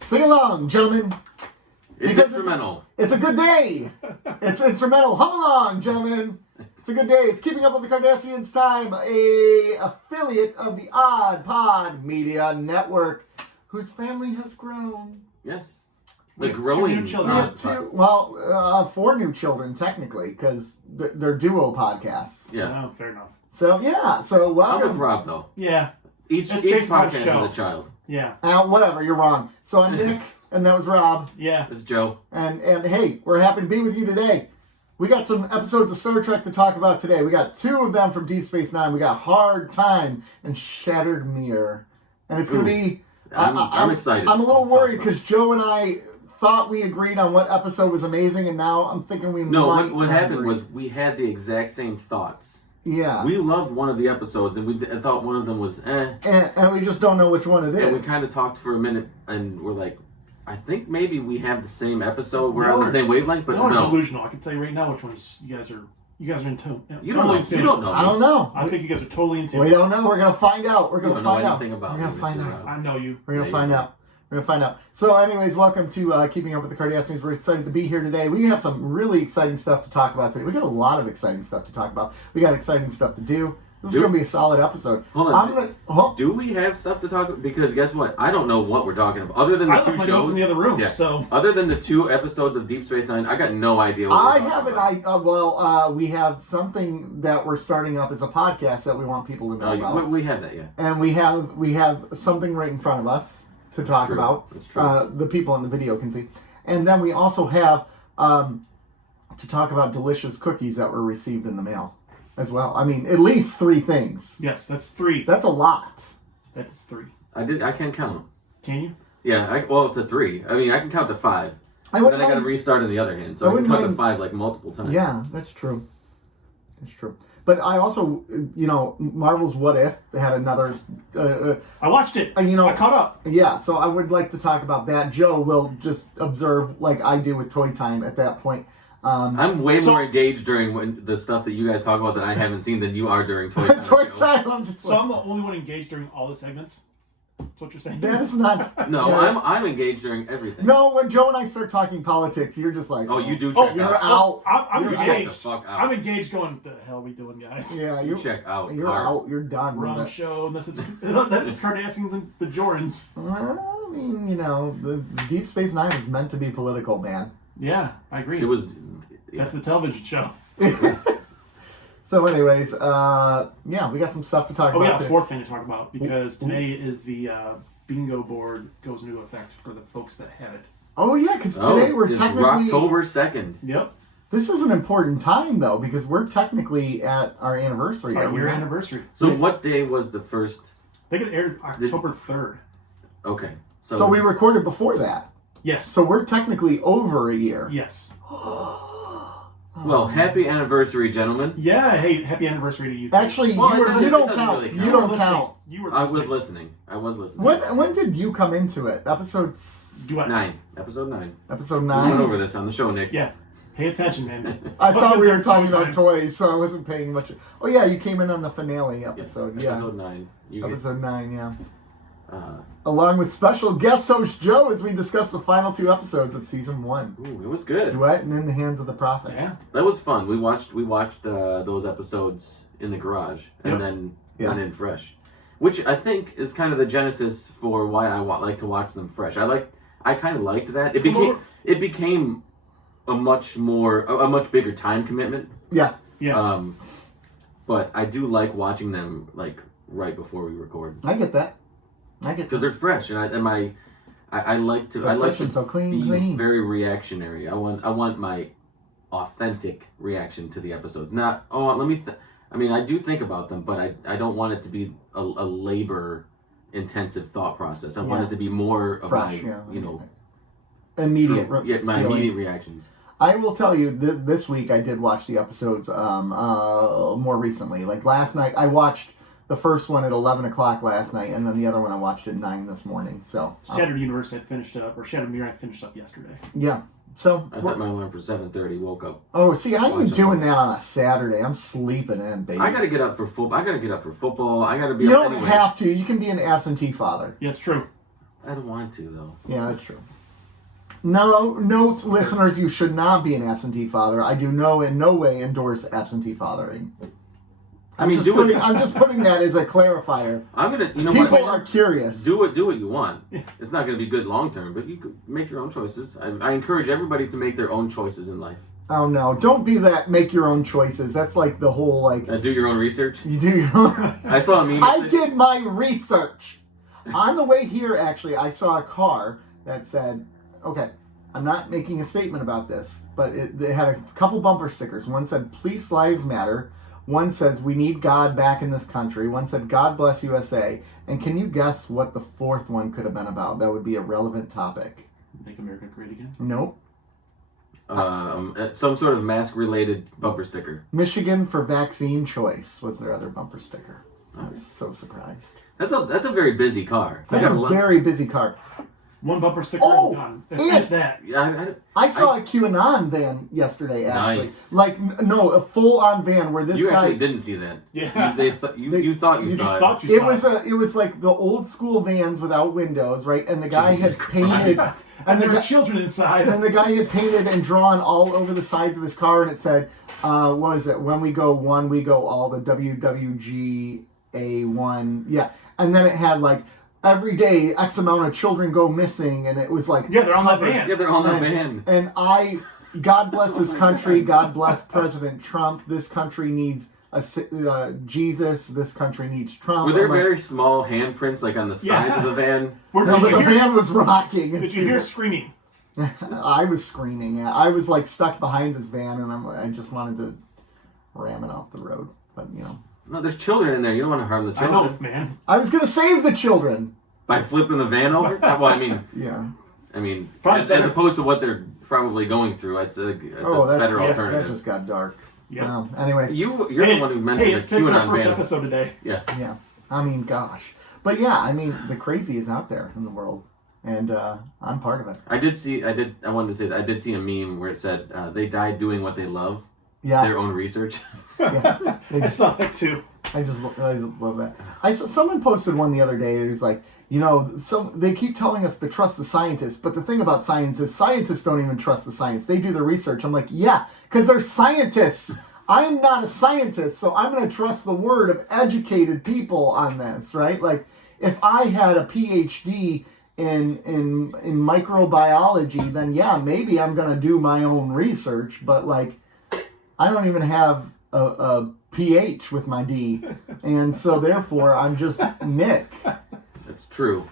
Sing along, gentlemen. It's instrumental. It's a good day. It's instrumental. Hum along, gentlemen. It's a good day. It's Keeping Up with the Cardassians time, a affiliate of the Odd Pod Media Network, whose family has grown. Yes. The growing children. Four new children, technically, because they're duo podcasts. Yeah. Oh, fair enough. So, yeah. So, welcome. I'm with Rob, though. Yeah. Each podcast is a child. Yeah. Whatever, you're wrong. So, I'm Nick, and that was Rob. Yeah. It's Joe. And hey, we're happy to be with you today. We got some episodes of Star Trek to talk about today. We got two of them from Deep Space Nine. We got Hard Time and Shattered Mirror. And it's going to be... I'm excited. I'm a little worried because Joe and I thought we agreed on what episode was amazing, and now I'm thinking we might. No, what happened was we had the exact same thoughts. Yeah. We loved one of the episodes, and we thought one of them was And we just don't know which one it is. And we kind of talked for a minute, and we're like, I think maybe we have the same episode. We're on the same wavelength, but no. Delusional. I can tell you right now which ones you guys are in tune. Yeah, you don't know. You don't know. I don't know. I think you guys are totally in tune. We don't know. We're gonna find out. We're gonna find out. Anything about We're gonna find out. I know you. We're gonna find out. We're gonna find out. So, anyways, welcome to Keeping Up with the Cardassians. We're excited to be here today. We have some really exciting stuff to talk about today. We got a lot of exciting stuff to talk about. We got exciting stuff to do. This is going to be a solid episode. Hold on. Do we have stuff to talk about? Because guess what? I don't know what we're talking about. Other than the two shows in the other room. Yeah. So other than the two episodes of Deep Space Nine, I got no idea what we're talking about. We have something that we're starting up as a podcast that we want people to know about. We have that, yeah. And we have something right in front of us to talk about. That's true. The people in the video can see. And then we also have to talk about delicious cookies that were received in the mail. As well. I mean, at least 3 things. Yes, that's 3. That's a lot. That is 3. I can count. Can you? Yeah, to 3. I mean, I can count to 5. Then I got to restart on the other hand, so I can count to 5 like multiple times. Yeah, that's true. That's true. But I also, Marvel's What If had another... I watched it. I caught up. Yeah, so I would like to talk about that. Joe will just observe like I do with Toy Time at that point. I'm way more engaged during the stuff that you guys talk about that I haven't seen than you are during Toy Time. Toy Time, I'm just I'm the only one engaged during all the segments? That's what you're saying? That is not... No, yeah. I'm engaged during everything. No, when Joe and I start talking politics, you're just like... Oh, you do check out. You're out. I'm engaged. The fuck out. I'm engaged going, the hell are we doing, guys? Yeah, you check out. You're out. You're done. Wrong show, unless it's Cardassians and Bajorans. Well, I mean, the Deep Space Nine is meant to be political, man. Yeah, I agree. It was... That's the television show. So, anyways, we got some stuff to talk about. We got a fourth thing to talk about because today is the bingo board goes into effect for the folks that have it. Oh yeah, because today we're technically October 2nd. Yep. This is an important time though because we're technically at our anniversary. Our year anniversary. So what day was the first? I think it aired October 3rd. Okay. So we recorded before that. Yes. So we're technically over a year. Yes. Well, happy anniversary, gentlemen. Yeah, hey, happy anniversary to you. Actually, you don't count. Really you don't count. I was listening. When did you come into it? Episode 9. Episode 9. Episode 9. We went over this on the show, Nick. Yeah. Pay attention, man. I thought we were talking about toys, so I wasn't paying much. Oh yeah, you came in on the finale episode. Yeah. Episode 9. Episode 9, yeah. Along with special guest host Joe as we discuss the final 2 episodes of season 1. Ooh, it was good. Duet and In the Hands of the Prophet. Yeah. That was fun. We watched those episodes in the garage and then went in fresh. Which I think is kind of the genesis for why I like to watch them fresh. I kind of liked that. It became a much bigger time commitment. Yeah. Yeah. But I do like watching them like right before we record. I get that. Because they're fresh, and I like to be very reactionary. I want my authentic reaction to the episodes. Not I do think about them, but I don't want it to be a labor intensive thought process. I want it to be more of fresh, my immediate immediate reactions. I will tell you this week I did watch the episodes more recently. Like last night I watched the first one at 11 o'clock last night, and then the other one I watched at 9 this morning. So Shattered Universe I finished up, or Shattered Mirror I finished up yesterday. Yeah. So I set my alarm for 7:30. Woke up. Oh, see, I ain't doing that on a Saturday. I'm sleeping in, baby. I gotta get up for football. I gotta get up for football. I gotta be. You up don't anyway. have to. You can be an absentee father. Yeah, it's true. I don't want to though. Yeah, that's true. No, listeners, you should not be an absentee father. I do in no way endorse absentee fathering. I'm just putting that as a clarifier. I'm gonna, People are curious. Do what you want. It's not gonna be good long term, but you can make your own choices. I encourage everybody to make their own choices in life. Oh no! Don't be that. Make your own choices. That's like the whole like. Do your own research. You do your own. I saw a meme. I did my research. On the way here, actually, I saw a car that said, "Okay, I'm not making a statement about this, but it had a couple bumper stickers. One said, 'Police Lives Matter.' One says, 'We need God back in this country.' One said, 'God bless USA.' And can you guess what the fourth one could have been about? That would be a relevant topic. Make America great again? Nope. Some sort of mask-related bumper sticker. Michigan for vaccine choice was their other bumper sticker. I was so surprised. That's a very busy car. That's a very busy car. One bumper sticker Oh, and done. If that. I saw a QAnon van yesterday, actually. Nice. Like, no, a full-on van where this You guy... actually didn't see that. Yeah. You thought you saw it. It was like the old school vans without windows, right? And the guy had painted... And there were children inside. And the guy had painted and drawn all over the sides of his car, and it said, what is it? When we go one, we go all, the WWGA1. Yeah. And then it had like... Every day, X amount of children go missing, and it was like... Yeah, they're on that van. Yeah, they're on that van. And God bless this country, God bless President Trump. This country needs Jesus, this country needs Trump. Were there very small handprints, like on the sides of the van? No, but the van was rocking. Did you hear screaming? I was screaming. Yeah. I was like stuck behind this van, and I just wanted to ram it off the road. But, No, there's children in there. You don't want to harm the children. I know, man. I was going to save the children. By flipping the van over? Well, I mean... Yeah. I mean, as opposed to what they're probably going through, it's a better alternative. That just got dark. Yeah. Anyways. You're the one who mentioned the QAnon our first van. episode today. Yeah. Yeah. I mean, gosh. But yeah, I mean, the crazy is out there in the world. And I'm part of it. I wanted to say that I did see a meme where it said, they died doing what they love. Yeah. Their own research. Yeah. I saw that too. I just love that. Someone posted one the other day. It was like, they keep telling us to trust the scientists, but the thing about science is scientists don't even trust the science. They do the research. I'm like, yeah, because they're scientists. I'm not a scientist, so I'm going to trust the word of educated people on this, right? Like, if I had a PhD in microbiology, then yeah, maybe I'm going to do my own research, but like, I don't even have a PH with my D, and so therefore I'm just Nick. That's true.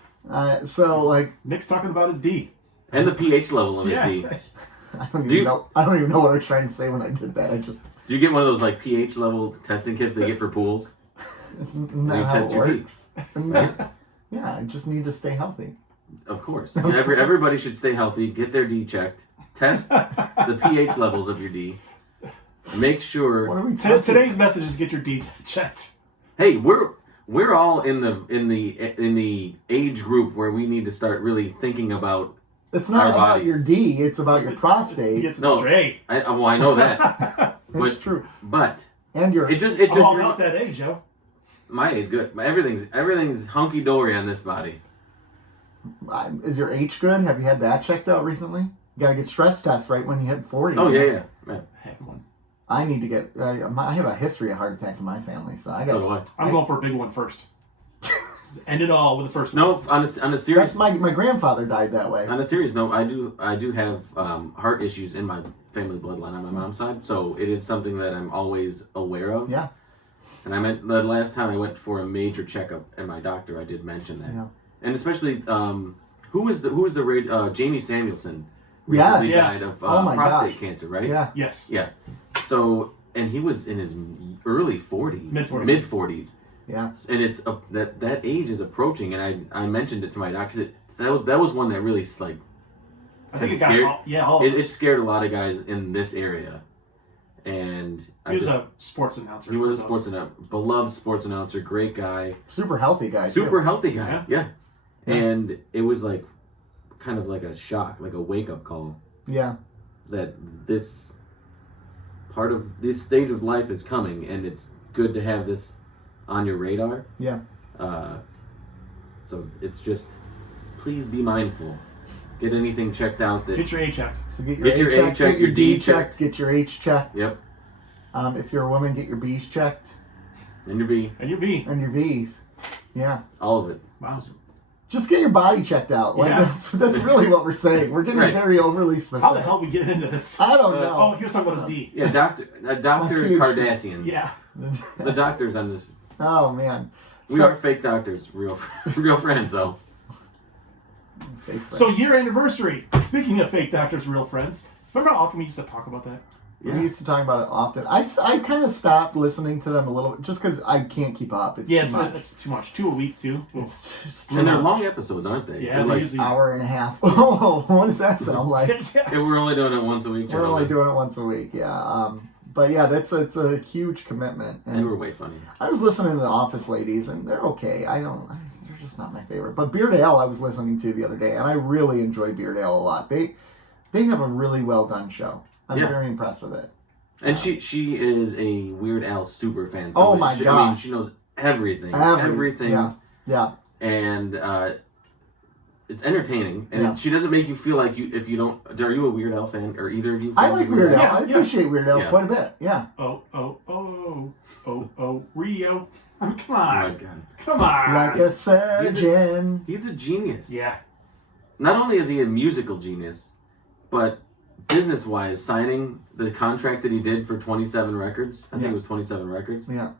So like Nick's talking about his D and the pH level of his D. I don't even know what I was trying to say when I did that. Do you get one of those like pH level testing kits they get for pools? It's not how it works. Yeah, I just need to stay healthy. Of course, everybody should stay healthy. Get their D checked. Test the pH levels of your D. Make sure. What are we Today's message is get your D checked. Hey, we're all in the age group where we need to start really thinking about. It's not about your D; it's about your prostate. It's about your A. I know that. It's true. But and your it just all about that age, Joe. My age good. Everything's hunky dory on this body. Is your H good? Have you had that checked out recently? You gotta get stress tests right when you hit 40. Oh yeah. I have one. I need to get. I have a history of heart attacks in my family, so I got. So do I. I'm going for a big one first. End it all with the first one. No, on a serious. That's my grandfather died that way. On a serious note, I do have heart issues in my family bloodline on my mom's side, so it is something that I'm always aware of. Yeah. And the last time I went for a major checkup at my doctor, I did mention that. Yeah. And especially, who was the Jamie Samuelson? Yes. Recently died of prostate cancer, right? Yeah. Yes. Yeah. So, and he was in his early 40s. Mid 40s. Yeah. And it's that age is approaching, and I mentioned it to my doctor because that was one that really like. I think it scared. It scared a lot of guys in this area, and he was a sports announcer. He was a sports announcer, beloved sports announcer, great guy, super healthy guy. Healthy guy. Yeah. And it was like, kind of like a shock, like a wake up call. Yeah. that this part of this stage of life is coming, and it's good to have this on your radar. Yeah. So it's just, please be mindful. Get anything checked out. Get your A checked. So get your A checked, get your D checked, get your H checked. Yep. If you're a woman, get your B's checked. And your V. And your V. And your V's. Yeah. All of it. Wow. Just get your body checked out. Like that's really what we're saying. We're getting very overly specific. How the hell we get into this? I don't know. Oh, he was talking about his D. Yeah, Dr. Cardassians. Yeah. The doctors on this. Oh man. We are fake doctors, real friends though. Fake friends. So year anniversary. Speaking of fake doctors, real friends. Remember how often we used to talk about that? Yeah. We used to talk about it often. I kind of stopped listening to them a little bit just because I can't keep up. It's too much. It's too much. 2 a week too. It's and they're long episodes, aren't they? Yeah, they're like usually hour and a half. Oh, what does that sound like? Yeah, we're only doing it once a week. We're only doing it once a week. Yeah. But yeah, it's a huge commitment. And we're way funny. I was listening to the Office Ladies, and they're okay. They're just not my favorite. But Beard Ale, I was listening to the other day, and I really enjoy Beard Ale a lot. They have a really well done show. I'm very impressed with it. And she is a Weird Al super fan. So oh my god! I mean, she knows everything. Everything. Yeah. And it's entertaining, and she doesn't make you feel like if you don't. Are you a Weird Al fan, or either of you? I like Weird Al. I appreciate Weird Al quite a bit. Yeah. Rio. Come on. Oh my god. Come on. Like a surgeon. He's a genius. Yeah. Not only is he a musical genius, but business-wise, signing the contract that he did for 27 records, I think it was 27 records. Yeah.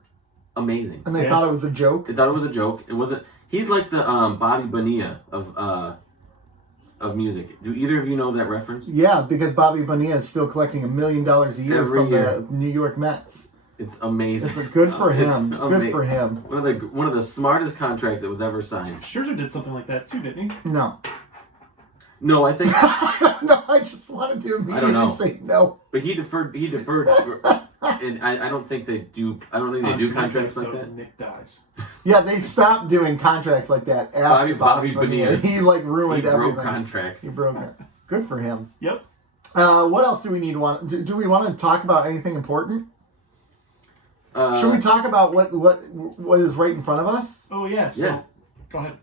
Amazing. And they thought it was a joke? They thought it was a joke. It wasn't. He's like the Bobby Bonilla of music. Do either of you know that reference? Yeah, because Bobby Bonilla is still collecting $1 million a year from the New York Mets. It's amazing. It's good for him. Good for him. One of the smartest contracts that was ever signed. Scherzer did something like that too, didn't he? No. No, I think. No, I just wanted to immediately say no. But he deferred, and I don't think they do. I don't think they do contracts like that. Nick dies. Yeah, they stopped doing contracts like that after Bobby Bonilla. He ruined everything. He broke contracts. He broke it. Good for him. Yep. What else do we need to do we want to talk about anything important? Should we talk about what is right in front of us? Oh yeah. So, go ahead.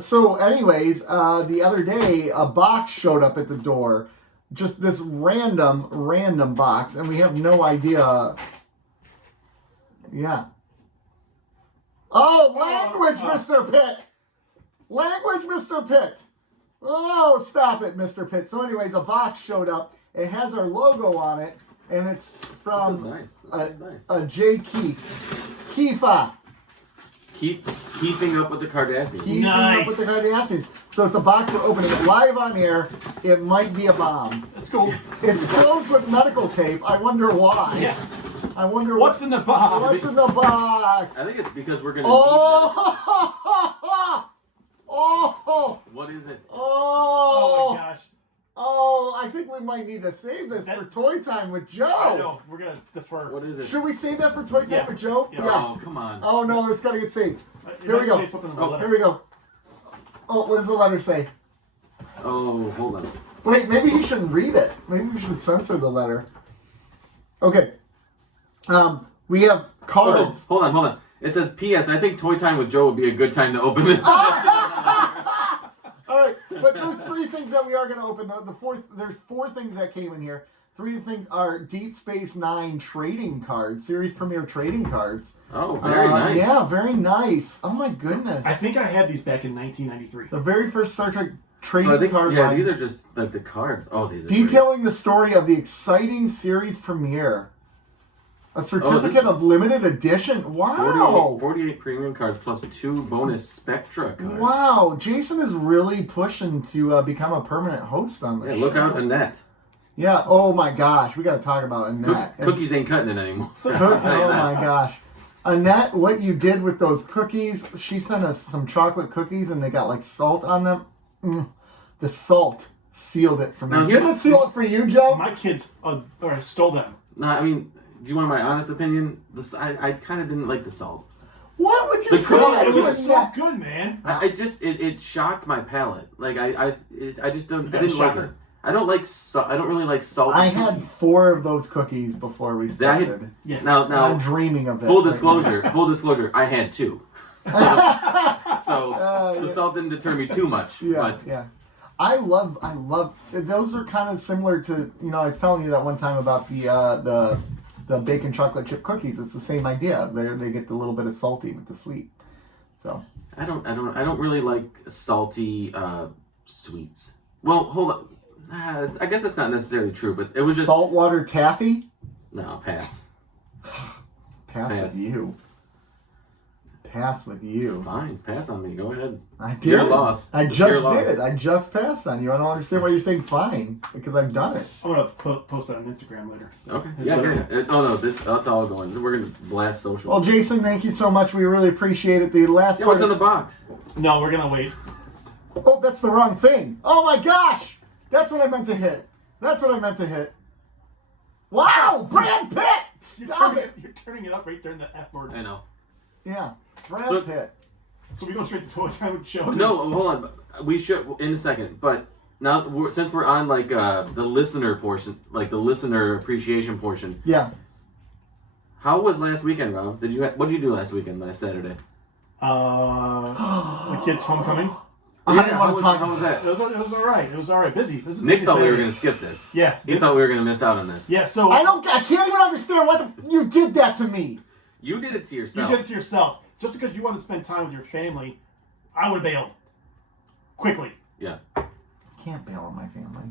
So anyways, the other day, a box showed up at the door. Just this random box, and we have no idea. Yeah. Oh, language, Mr. Pitt! Language, Mr. Pitt! Oh, stop it, Mr. Pitt. So anyways, a box showed up. It has our logo on it, and it's from This is nice. J. Keefe. Keefa. Keeping up with the Cardassians. Keeping up with the Cardassians. So it's a box we're opening it live on air. It might be a bomb. Let's go. It's closed with medical tape. I wonder why. Yeah. I wonder what's in the box. What's in the box? I think it's because we're gonna. Oh! What is it? Oh my gosh. Oh, I think we might need to save this for Toy Time with Joe. I know. We're going to defer. What is it? Should we save that for Toy Time with Joe? Yeah. Yes. Oh, come on. Oh, no, it's got to get saved. Here we go. Here we go. Oh, what does the letter say? Oh, hold on. Wait, maybe he shouldn't read it. Maybe we should censor the letter. Okay. We have cards. Oh, hold on. It says, P.S. I think Toy Time with Joe would be a good time to open this. All right, but there's 3 things that we are going to open. There's 4 things that came in here. 3 things are Deep Space Nine trading cards, series premiere trading cards. Oh, very nice. Yeah, very nice. Oh my goodness. I think I had these back in 1993. The very first Star Trek trading card line. These are just like the cards. Oh, these are detailing the story of the exciting series premiere. A certificate of limited edition. Wow. 48 premium cards plus 2 bonus Spectra cards. Wow. Jason is really pushing to become a permanent host on this show. Look out, Annette. Yeah. Oh my gosh. We got to talk about Annette. Cookies ain't cutting it anymore. Oh my gosh. Annette, what you did with those cookies, she sent us some chocolate cookies and they got salt on them. The salt sealed it for me. Didn't it seal it for you, Joe? My kids stole them. Nah, I mean, do you want my honest opinion? I kind of didn't like the salt. What would you say? It was so good, man. It shocked my palate. I didn't like it. I don't really like salty. I had 4 of those cookies before we started. Now I'm dreaming of that. Full disclosure, I had 2. So the salt didn't deter me too much. Yeah. I love. Those are kind of similar to, I was telling you that one time about the bacon chocolate chip cookies. It's the same idea. They get the little bit of salty with the sweet. So I don't really like salty sweets. Well, hold on. I guess that's not necessarily true, but it was just saltwater taffy. No, pass. Pass with you. Pass with you. Fine, pass on me. Go ahead. I did. Your loss. I just did. I just passed on you. I don't understand why you're saying fine, because I've done it. I'm going to post that on Instagram later. Okay. Yeah. Oh, no. That's all going. We're going to blast social. Well, Jason, thank you so much. We really appreciate it. The last part. What's in the box? No, we're going to wait. Oh, that's the wrong thing. Oh, my gosh. That's what I meant to hit. Wow, Brad Pitt! Stop it! You're turning it up right there in the F board. I know. Yeah, Brad Pitt. So we going straight to Toy Time Show? No, hold on. We should in a second. But now, since we're on like the listener portion, like the listener appreciation portion. Yeah. How was last weekend, Rob? What did you do last Saturday? The kids' homecoming. I didn't want to talk. How was that? It was all right. It was all right. Busy. Nick thought we were going to skip this. Yeah. He thought we were going to miss out on this. Yeah. So I can't even understand why you did that to me. You did it to yourself. You did it to yourself. Just because you want to spend time with your family, I would have bailed quickly. Yeah. I can't bail on my family.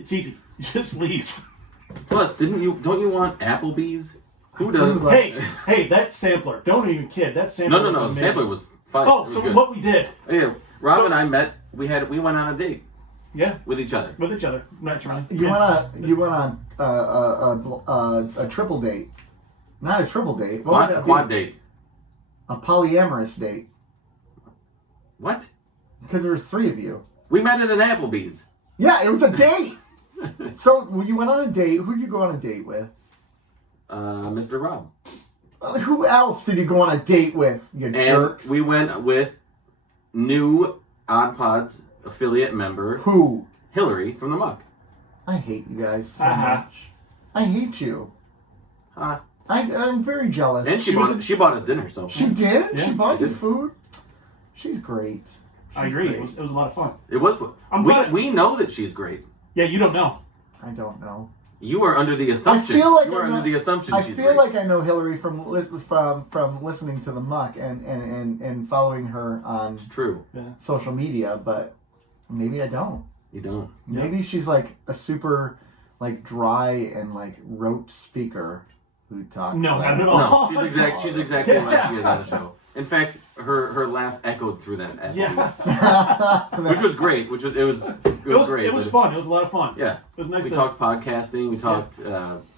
It's easy. You just leave. Plus, don't you want Applebee's? Who doesn't? Hey, that sampler. Don't even kid. That sampler. No. The sampler was fine. Oh, so good. What we did? Yeah. Rob and I met. We went on a date. Yeah. With each other. Naturally. You went on a triple date. Not a triple date. A quad date. A polyamorous date. What? Because there was 3 of you. We met at an Applebee's. Yeah, it was a date. So when you went on a date, who did you go on a date with? Mr. Rob. Well, who else did you go on a date with, you jerks? We went with new Odd Pods affiliate member. Who? Hillary from the Muck. I hate you guys so much. I hate you. I'm very jealous. And she bought us dinner. So she did? Yeah, she bought you food? She's great. I agree. Great. It was a lot of fun. It was. We know that she's great. Yeah, you don't know. I don't know. You are under the assumption. Under the assumption. I feel like I know Hillary from listening to the Muck and following her on social media, but maybe I don't. You don't. Maybe she's like a super dry and rote speaker who talks. No, not at all. No, she's exactly like she is on the show. In fact, her laugh echoed through that. Which was great. It was great. It was fun. It was a lot of fun. Yeah. It was nice. We talked podcasting. We talked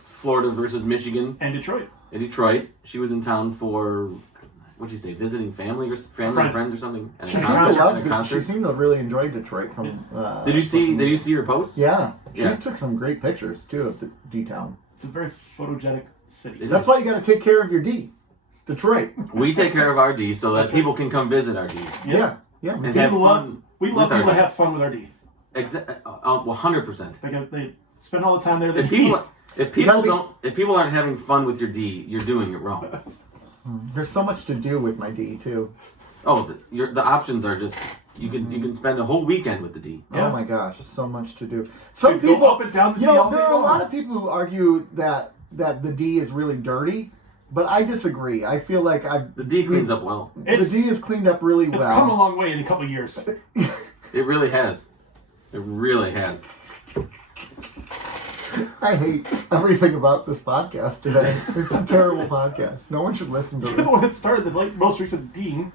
Florida versus Michigan. And Detroit. She was in town for, what'd you say, visiting family and friends or something? She seemed to really enjoy Detroit from Did you see her post? Yeah. She took some great pictures too of the D-town. It's a very photogenic city. That's why you got to take care of your D. Detroit. We take care of our D so that people can come visit our D. Yeah. And have fun. We love people to have fun with our D. 100%. They spend all the time there. If people aren't having fun with your D, you're doing it wrong. There's so much to do with my D too. Oh, the options are just you can spend a whole weekend with the D. Yeah. Oh my gosh, so much to do. Some people go up and down the D all day there are a long. lot of people who argue that the D is really dirty. But I disagree. I feel like the D cleans up well. The D is cleaned up really well. It's come a long way in a couple of years. It really has. It really has. I hate everything about this podcast today. It's a terrible podcast. No one should listen to it. When it started, the most recent Dean.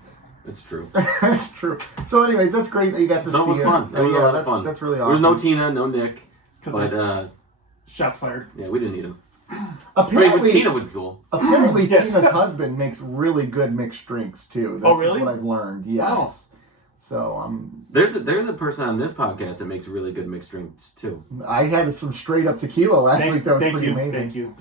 It's true. That's true. So, anyways, that's great that you got to see it. That was fun. That was a lot of fun. That's really awesome. There was no Tina, no Nick. But shots fired. Yeah, we didn't need him. Apparently, Tina would be cool. Apparently, Tina's husband makes really good mixed drinks too. That's really? what I've learned. Yes. Wow. So there's a person on this podcast that makes really good mixed drinks too. I had some straight up tequila last week. That was pretty amazing. Thank you.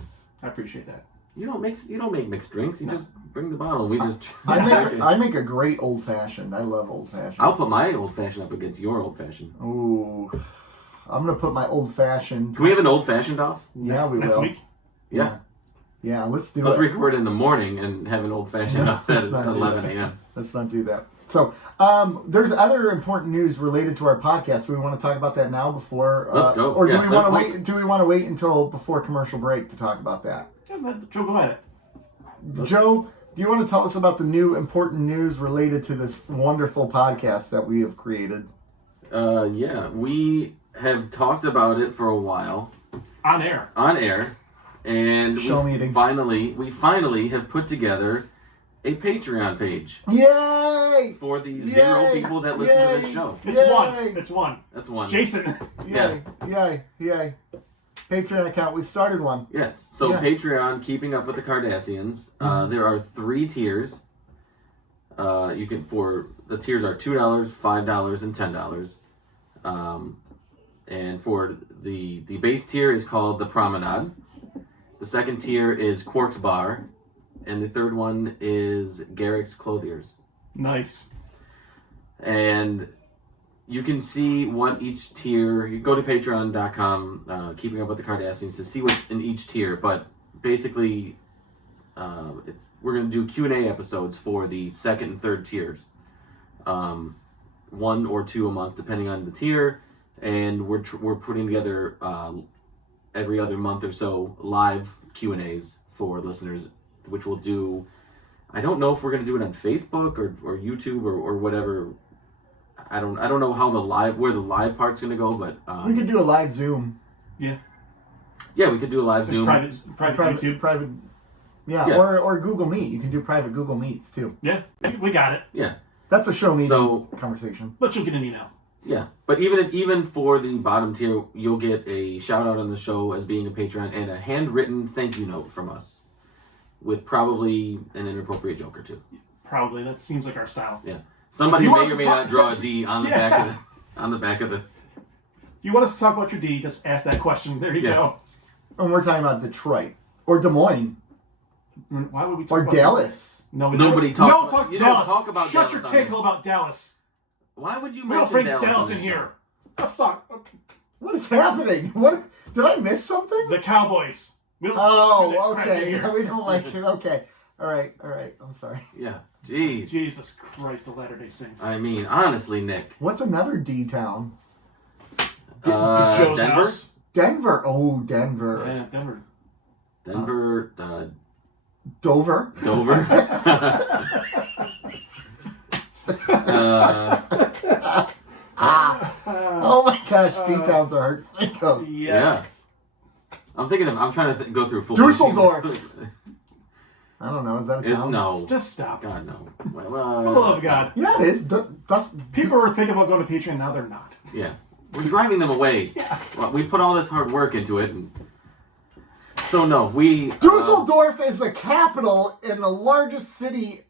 I appreciate that. You don't make mixed drinks. You just bring the bottle. We just. I make a great old fashioned. I love old fashioned. I'll put my old fashioned up against your old fashioned. Ooh. I'm going to put my old-fashioned... Can we have an old-fashioned off? Yeah, we next will. week? Yeah. Yeah, let's do Let's it. record in the morning and have an old-fashioned off at 11 a.m. Let's not do that. So, there's other important news related to our podcast. Do we want to talk about that now before... Let's go. Or do we want to wait? Do we want to wait until before commercial break to talk about that? Yeah, let Joe go at it. Joe, do you want to tell us about the new important news related to this wonderful podcast that we have created? Yeah, we have talked about it for a while. On air. And Show we meeting. finally have put together a Patreon page. Yay! For the 0 people that listen to this show. It's one. That's one. Jason. Yay! Patreon account. We've started one. Yes. So Patreon, Keeping Up with the Cardassians. There are 3 tiers. The tiers are $2, $5, and $10. And for the base tier is called the Promenade. The second tier is Quark's Bar, and the third one is Garrick's Clothiers. Nice. And you can see what each tier... You go to patreon.com, Keeping Up with the Cardassians, to see what's in each tier. But basically, we're going to do Q&A episodes for the second and third tiers. 1 or 2 a month, depending on the tier. And we're putting together every other month or so live Q&As for listeners, which we'll do. I don't know if we're going to do it on Facebook or YouTube or whatever. I don't know how where the live part's going to go, but we could do a live Zoom. Yeah, we could do a live Zoom. Private YouTube. Private. Yeah, or Google Meet. You can do private Google Meets too. Yeah, we got it. Yeah. That's a show meeting conversation. But you'll get an email. Yeah, but even for the bottom tier, you'll get a shout out on the show as being a Patreon and a handwritten thank you note from us, with probably an inappropriate joke or two. Probably. That seems like our style. Yeah, somebody may or may not draw a D on the back of the. If you want us to talk about your D, just ask that question. There you go. And we're talking about Detroit or Des Moines. Why would we talk about Dallas? No, nobody talks. No, talk you Dallas. Don't talk about Shut Dallas your tinkle about Dallas. Why would you We don't mention bring Dallas in show? here. The fuck? What is happening? What did I miss something? The Cowboys. We don't Okay. We don't like it. Okay. All right. I'm sorry. Yeah. Jeez. Jesus Christ, the Latter-day Saints. I mean, honestly, Nick. What's another D town? Joe's Denver. house. Denver. Oh, Denver. Yeah, Denver. Denver. Dover. Dover. Oh my gosh, D towns are hard to think of. Yes. Yeah. I'm trying to go through full. Dusseldorf. I don't know. Is that a town? No. Just stop. God, no. For the love of God. Yeah, it is. People are thinking about going to Patreon, now they're not. Yeah. We're driving them away. Yeah. Well, we put all this hard work into it. So, no, we... Dusseldorf is the capital in the largest city...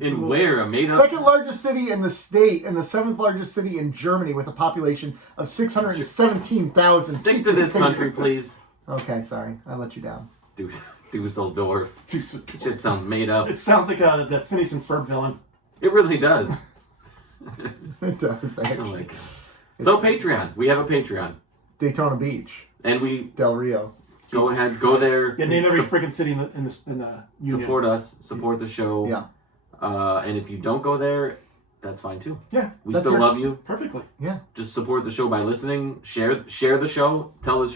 In where? A made-up... Second largest city in the state and the 7th largest city in Germany with a population of 617,000. Stick to this country, please. Okay, sorry. I let you down. Dusseldorf. Shit sounds made up. It sounds like the Phineas and Ferb villain. It really does. It does, actually. Oh my God. So, Patreon. We have a Patreon. Daytona Beach. And we... Del Rio. Go ahead. Go there. Yeah, name every freaking city in the union. Support us. Support the show. Yeah. And if you don't go there, that's fine too. Yeah. We still love you. Perfectly. Yeah. Just support the show by listening. Share the show. Tell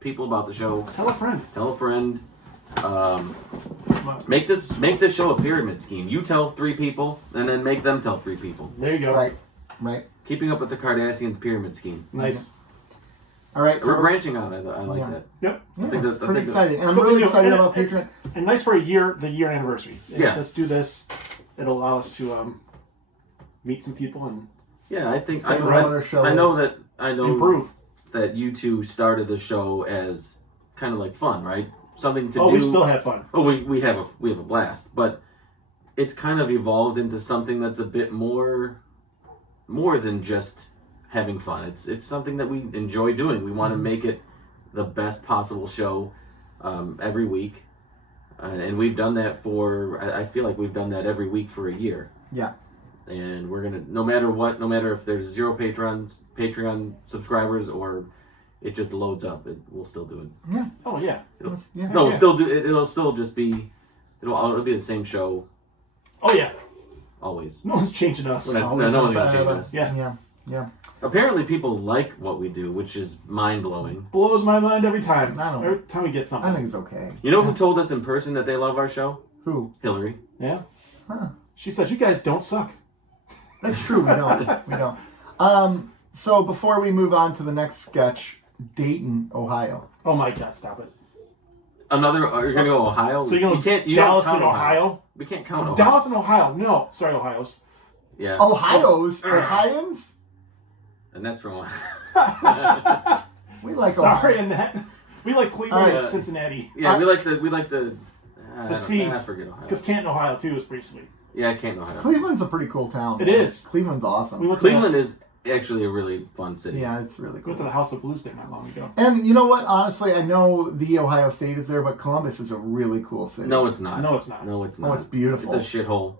people about the show. Tell a friend. Tell a friend. Make this show a pyramid scheme. You tell 3 people, and then make them tell 3 people. There you go. Right. Keeping Up with the Cardassians pyramid scheme. Nice. All right. We're branching out. I like that. Yep. Yeah, I think that's pretty exciting. And I'm So really excited about and- Patreon. And nice for the year anniversary. Yeah. Let's do this. It'll allow us to meet some people and Yeah, I think Explain what our show I know is. that improve. that you two started the show as kind of like fun, right? Something to do. We still have fun. Oh, we have a blast, but it's kind of evolved into something that's a bit more than just having fun. It's something that we enjoy doing. We want to make it the best possible show every week, and we've done that for. I feel like we've done that every week for a year. Yeah. and we're gonna no matter if there's 0 Patreon subscribers or it just loads up, we'll still do it. Yeah. Oh yeah. We'll still do it. It'll still just be it'll be the same show. Oh yeah. Always. No one's changing us. No one's gonna change us. Yeah. Apparently, people like what we do, which is mind blowing. Blows my mind every time. Every time we get something. I think it's okay. You know who told us in person that they love our show? Who? Hillary. Yeah. Huh. She says you guys don't suck. That's true. We don't. So before we move on to the next sketch, Dayton, Ohio. Oh my God! Stop it. You're gonna go Ohio? So you're going you Dallas don't and count Ohio? We can't count Ohio. Dallas and Ohio. No, sorry, Ohio's. Yeah. Ohioans? And that's from Ohio. We like Sorry, Ohio. Annette. We like Cleveland Right. and Cincinnati. Yeah, we like the C's. I forget Ohio. Because Canton, Ohio, too, is pretty sweet. Yeah, Canton, Ohio. Cleveland's a pretty cool town. It is. Cleveland's awesome. Cleveland is actually a really fun city. Yeah, it's really We cool. went to the House of Blues there not long ago. And you know what? Honestly, I know the Ohio State is there, but Columbus is a really cool city. No, it's not. No, it's not. No, it's not. Oh, it's beautiful. It's a shithole.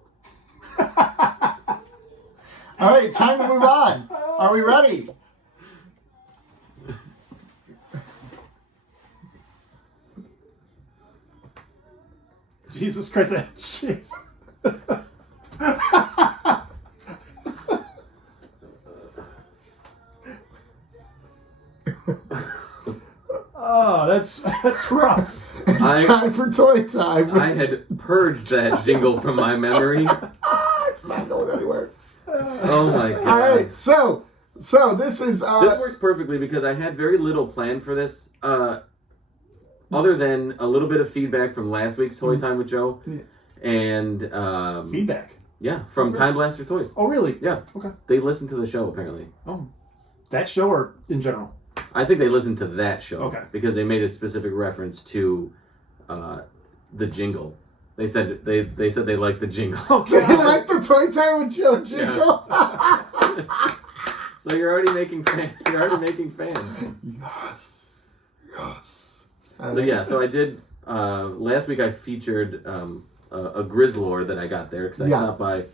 All right, time to move on. Are we ready? Jesus Christ. Jeez. Oh, that's rough. It's time for toy time. I had purged that jingle from my memory. It's not going anywhere. Oh my God. All right, so this is this works perfectly because I had very little planned for this, other than a little bit of feedback from last week's Toy Time with Joe, and Feedback. Yeah, from Time Blaster Toys. Oh, really? Yeah. Okay. They listen to the show apparently. Oh, that show or in general? I think they listened to that show. Okay. Because they made a specific reference to the jingle. They said they liked the jingle. Okay, you like the Toy Time with Joe jingle? Yeah. So you're already making fans. Yes. So yeah, so I did. Last week I featured a Grizzlord that I got there because I stopped by,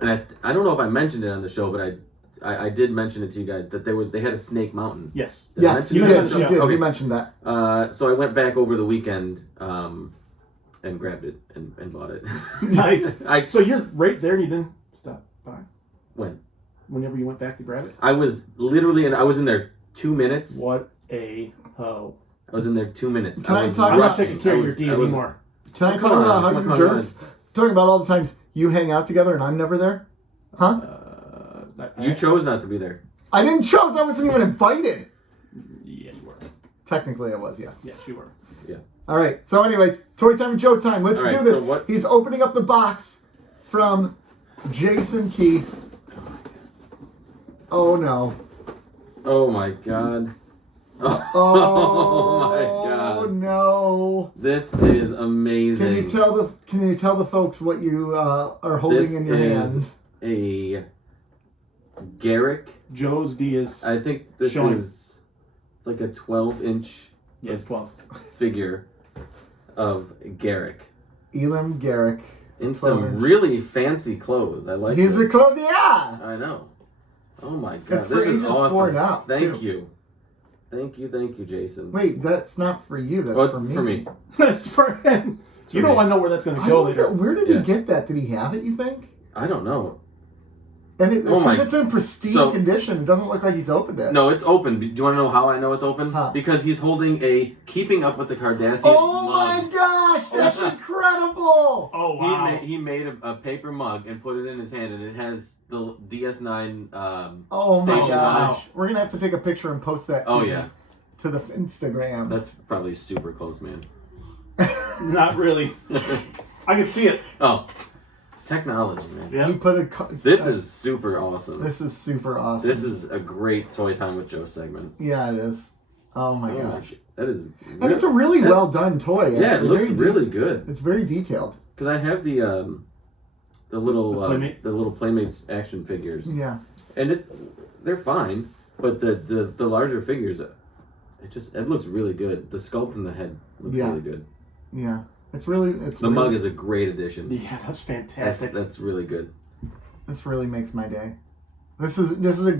and I don't know if I mentioned it on the show, but I did mention it to you guys that they had a Snake Mountain. Yes. Yes, you did. Okay. You mentioned that. So I went back over the weekend and grabbed it and bought it. Nice. So you're right there and you didn't stop by? When? Whenever you went back to grab it? I was literally I was in there 2 minutes. What a hoe. I was in there 2 minutes. Can I talk I'm about not taking care of your D anymore. Can I talk about how you jerks? Talking about all the times you hang out together and I'm never there? Huh? You chose not to be there. I didn't choose. I wasn't even invited. Yeah, you were. Technically, I was, yes. Yes, you were. Yeah. All right. So anyways, Toy Time and Joe time. Let's do this. So He's opening up the box from Jason Keith. Oh, no. Oh, my God. Oh, my God. No. This is amazing. Can you tell the folks what you are holding in your hands? A Garrick. Joe's D is I think this showing. is like a 12-inch Yeah, it's 12. figure of Garrick. Elam Garrick. In some really fancy clothes. I like He's this. a clothes, yeah. I know. Oh my God. It's for This is ages awesome. 4 and up, Thank too. you. Thank you, Jason. Wait, that's not for you. That's for me. For me. That's for him. You don't want to know where that's going to go later. Where did he get that? Did he have it, you think? I don't know. And it's in pristine condition. It doesn't look like he's opened it. No, it's open. Do you want to know how I know it's open? Huh. Because he's holding a Keeping Up with the Kardashians Oh mug. my gosh, that's incredible! Oh, wow. He made a paper mug and put it in his hand, and it has the DS9 Oh my station on gosh. We're going to have to take a picture and post that to the Instagram. That's probably super close, man. Not really. I can see it. Oh. Technology, man. Yeah. He put This is super awesome. This is super awesome. This is a great Toy Time with Joe segment. Yeah, it is. Oh my gosh. That is... And it's a really well done toy. Yeah, it looks really good. It's very detailed. Because I have the little Playmates action figures. Yeah. And they're fine, but the larger figures, it looks really good. The sculpt in the head looks really good. Yeah. The mug is a great addition. Yeah, that's fantastic. That's really good. This really makes my day. This is a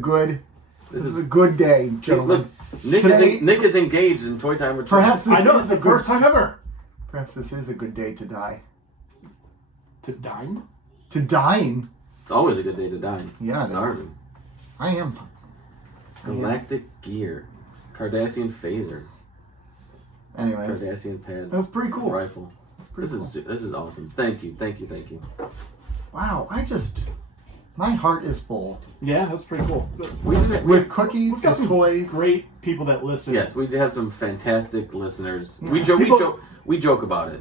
good day, gentlemen. Look, Nick is engaged in Toy Time with Joe. Perhaps this it's the first time ever. Perhaps this is a good day to die. To dine? To dine? It's always a good day to dine. Yeah, starving. I am. Galactic gear, Cardassian phaser. Anyways, Cardassian pad. that's pretty cool. Rifle. This is awesome. Thank you. Wow, my heart is full. Yeah, that's pretty cool. With cookies, we've got some toys. Great people that listen. Yes, we have some fantastic listeners. Yeah. We joke about it,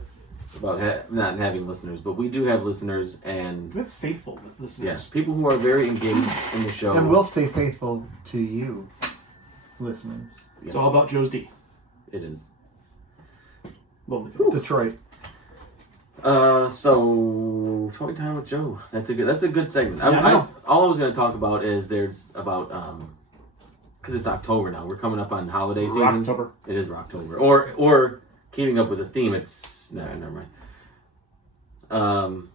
about not having listeners, but we do have listeners, and we have faithful listeners. Yes, people who are very engaged in the show, and we'll stay faithful to you, listeners. Yes. It's all about Joe's D. It is. Detroit. So Toy Time with Joe. That's a good segment. All I was going to talk about is there's about because it's October now. We're coming up on holiday season. October. It is Rocktober. Or keeping up with the theme. It's never mind.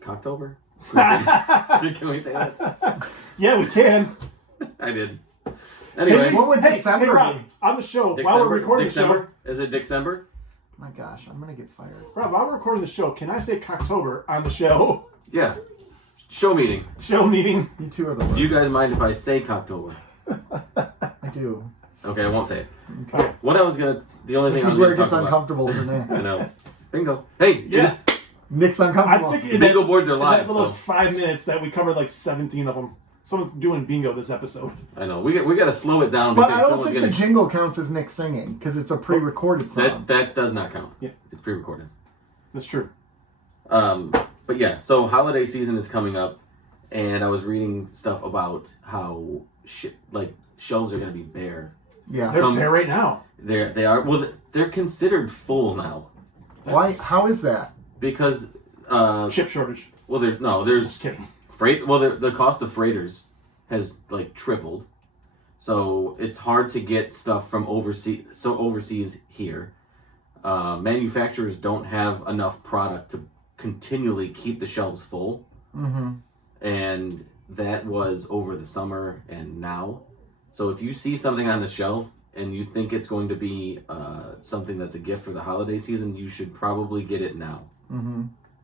Cocktober. Can we say that? Yeah, we can. I did. Anyway, what would December Rob, be? On the show, while we're recording the show. Is it December? My gosh, I'm gonna get fired. Rob, while we're recording the show, can I say Cocktober on the show? Yeah. Show meeting. Show meeting. You two are the worst. Do you guys mind if I say Cocktober? I do. Okay, I won't say it. Okay. What I was gonna... The only thing this is where it gets uncomfortable for Nick. I know. Bingo. Hey! Yeah. Nick's uncomfortable. I think bingo boards are live, in that little 5 minutes that we covered like 17 of them. Someone's doing bingo this episode. I know. We got to slow it down but because I don't someone's think the jingle counts as Nick singing because it's a pre-recorded song. That does not count. Yeah. It's pre-recorded. That's true. But yeah, so holiday season is coming up, and I was reading stuff about how shelves are going to be bare. Yeah, they're bare right now. They are. Well, they're considered full now. Why? How is that? Because chip shortage. Well, there's just kidding. Freight. Well, the cost of freighters has tripled, so it's hard to get stuff from overseas here. Manufacturers don't have enough product to continually keep the shelves full, and that was over the summer and now. So if you see something on the shelf and you think it's going to be something that's a gift for the holiday season, you should probably get it now.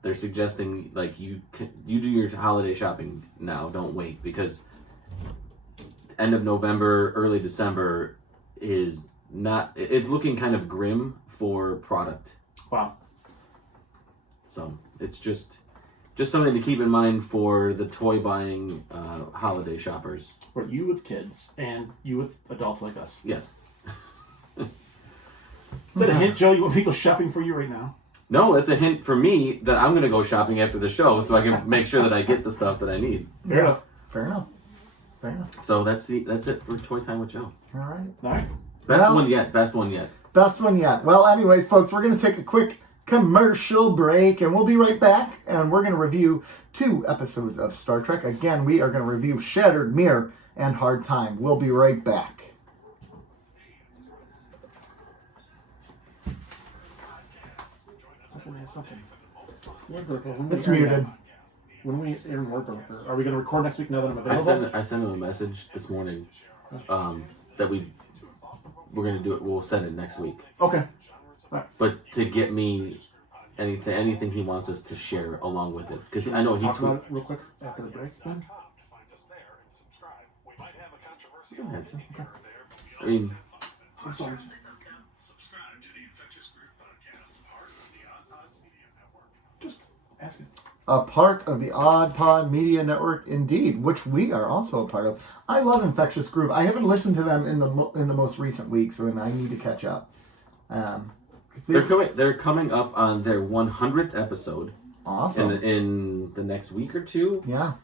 They're suggesting you do your holiday shopping now. Don't wait, because end of November, early December is not. It's looking kind of grim for product. Wow. So it's just something to keep in mind for the toy buying holiday shoppers. For you with kids and you with adults like us. Yes. Is that a hint, Joe? You want me to go shopping for you right now? No, it's a hint for me that I'm going to go shopping after the show so I can make sure that I get the stuff that I need. Fair enough. So that's it for Toy Time with Joe. All right. Best one yet. Best one yet. Well, anyways, folks, we're going to take a quick commercial break, and we'll be right back, and we're going to review 2 episodes of Star Trek. Again, we are going to review Shattered Mirror and Hard Time. We'll be right back. It's muted. When we air more broker, are we going to record next week now that I'm available? I sent him a message this morning that we're going to do it. We'll send it next week. Okay. Right. But to get me anything he wants us to share along with it, because I know he talk about it real quick after the break. Then? Okay. I mean, just asking. A part of the Odd Pod Media Network, indeed, which we are also a part of. I love Infectious Groove. I haven't listened to them in the most recent weeks, and I need to catch up. They're coming up on their 100th episode. Awesome. In the next week or two. Yeah.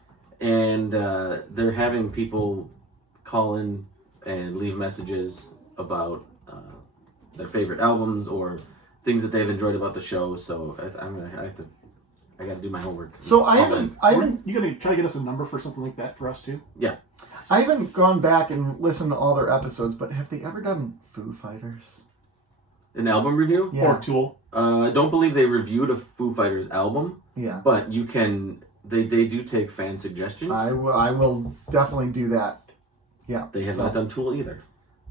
And they're having people call in and leave messages about their favorite albums or things that they've enjoyed about the show. So I got to do my homework. So I haven't. You gonna try to get us a number for something like that for us too? Yeah. I haven't gone back and listened to all their episodes, but have they ever done Foo Fighters? An album review? Yeah. Or Tool? I don't believe they reviewed a Foo Fighters album. Yeah. But you can They do take fan suggestions. I will definitely do that. Yeah. They have not done Tool either.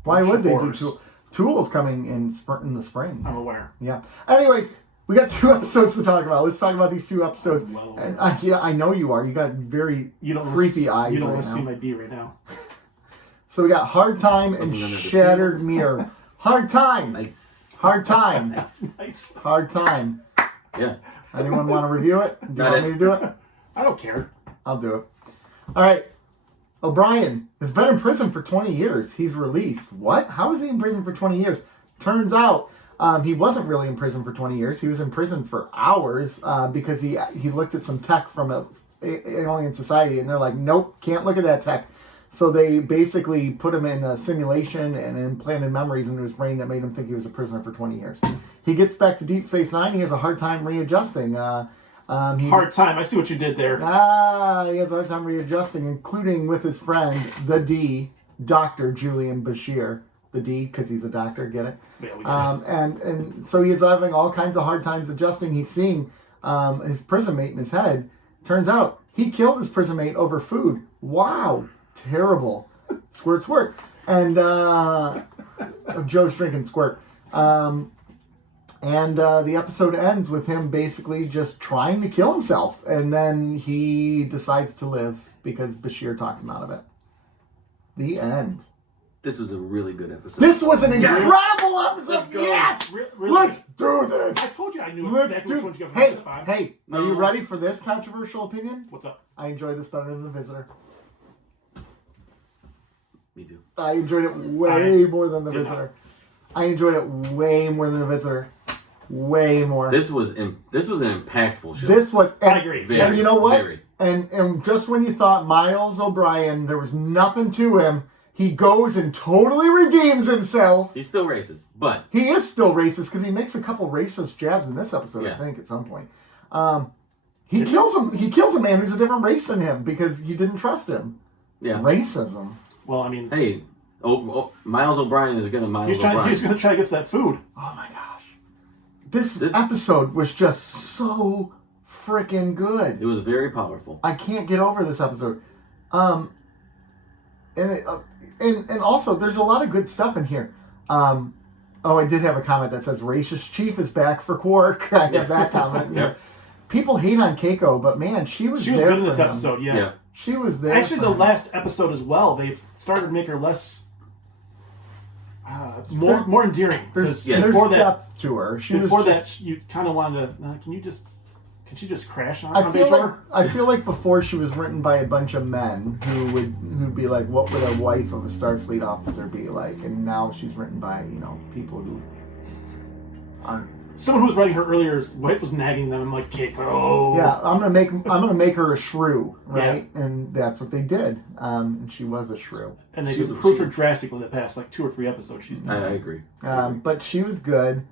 Why would they do Tool? Tool's coming in the spring. I'm aware. Yeah. Anyways, we got 2 episodes to talk about. Let's talk about these 2 episodes. Well, and I know you are. You got very creepy eyes. You don't right want to now. see my D right now. So we got Hard Time and Shattered Mirror. Hard Time. Nice. Hard Time. Nice. Hard Time. Yeah. Anyone want to review it? Do you want me to do it? I don't care. I'll do it. All right. O'Brien has been in prison for 20 years. He's released. What? How is he in prison for 20 years? Turns out he wasn't really in prison for 20 years. He was in prison for hours because he looked at some tech from an alien society, and they're like, nope, can't look at that tech. So they basically put him in a simulation and implanted memories into his brain that made him think he was a prisoner for 20 years. He gets back to Deep Space Nine. He has a hard time readjusting. Hard time. I see what you did there. He has a hard time readjusting, including with his friend, the D, Dr. Julian Bashir. The D, because he's a doctor, get it? Yeah, and so he's having all kinds of hard times adjusting. He's seeing his prison mate in his head. Turns out he killed his prison mate over food. Wow. Terrible. Squirt, squirt. And Joe's drinking squirt. And the episode ends with him basically just trying to kill himself. And then he decides to live because Bashir talks him out of it. The end. This was a really good episode. This was an incredible episode. Let's go. Yes! Really? Let's do this. I told you I knew Let's exactly do which ones you Hey, have. hey, are you ready for this controversial opinion? What's up? I enjoyed this better than The Visitor. Me too. I enjoyed it way more than The Visitor. I enjoyed it way more than The Visitor. Way more. This was an impactful show. This was. I agree. And you know what? Very. And just when you thought Miles O'Brien, there was nothing to him, he goes and totally redeems himself. He's still racist, but He is still racist because he makes a couple racist jabs in this episode, Yeah. I think, at some point. He kills him. He kills a man who's a different race than him because you didn't trust him. yeah. Racism. Well, I mean, Hey, Miles O'Brien is gonna Miles he's O'Brien. going to try to get to that food. Oh my gosh. This episode was just so freaking good. It was very powerful. I can't get over this episode. And also, there's a lot of good stuff in here. I did have a comment that says, Racist Chief is back for Quark. I have that comment. Yep. People hate on Keiko, but man, she was there good in this for him. episode, yeah. She was there. Actually, for the him. last episode as well, they've started to make her less... more endearing. There's Before depth to her. Before that, you kind of wanted to... Can she just crash on Bajor? I feel like before she was written by a bunch of men who'd be like, what would a wife of a Starfleet officer be like? And now she's written by, people who aren't. Someone who was writing her earlier, his wife was nagging them. I'm like, Keiko. Yeah, I'm gonna make her a shrew, right? Yeah. And that's what they did. And she was a shrew. And they improved her drastically the past 2 or 3 episodes. She's I agree. But she was good.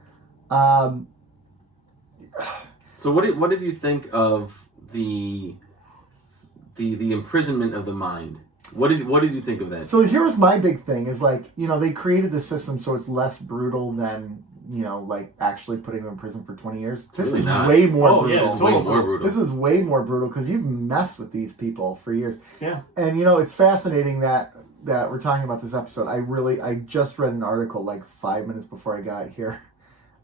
So what did you think of the imprisonment of the mind? What did you think of that? So here was my big thing is they created the system so it's less brutal than actually putting him in prison for 20 years. This really is not. way more brutal. Yeah, it's way more brutal. This is way more brutal because you've messed with these people for years. Yeah. And it's fascinating that we're talking about this episode. I just read an article 5 minutes before I got here.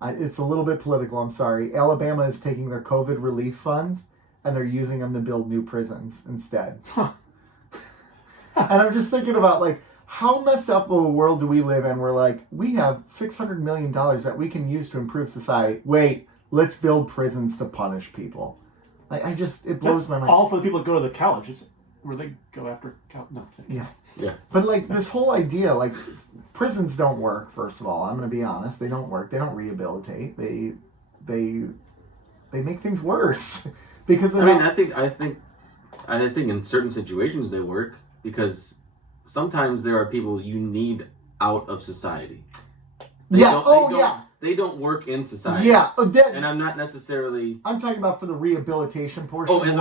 It's a little bit political, I'm sorry. Alabama is taking their COVID relief funds and they're using them to build new prisons instead. Huh. And I'm just thinking about how messed up of a world do we live in where we have $600 million that we can use to improve society. Wait, let's build prisons to punish people. It blows my mind. All for the people that go to the college. It's where they go after college. No. Yeah. Yeah. But this whole idea, prisons don't work, first of all. I'm going to be honest. They don't work. They don't rehabilitate. They make things worse. Because I think in certain situations they work because sometimes there are people you need out of society. They don't work in society. Yeah. And I'm not necessarily. I'm talking about for the rehabilitation portion. Oh, as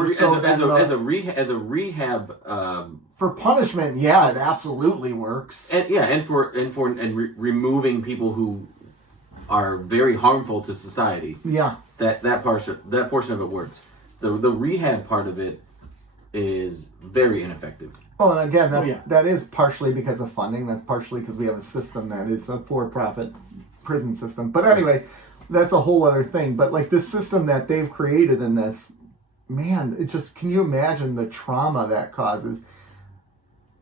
a rehab. For punishment, yeah, it absolutely works. And removing people who are very harmful to society. Yeah. That portion of it works. The rehab part of it is very ineffective. Well, and again, that is partially because of funding. That's partially because we have a system that is a for-profit prison system. But anyways, that's a whole other thing. But like this system that they've created in this, man, it just, can you imagine the trauma that causes?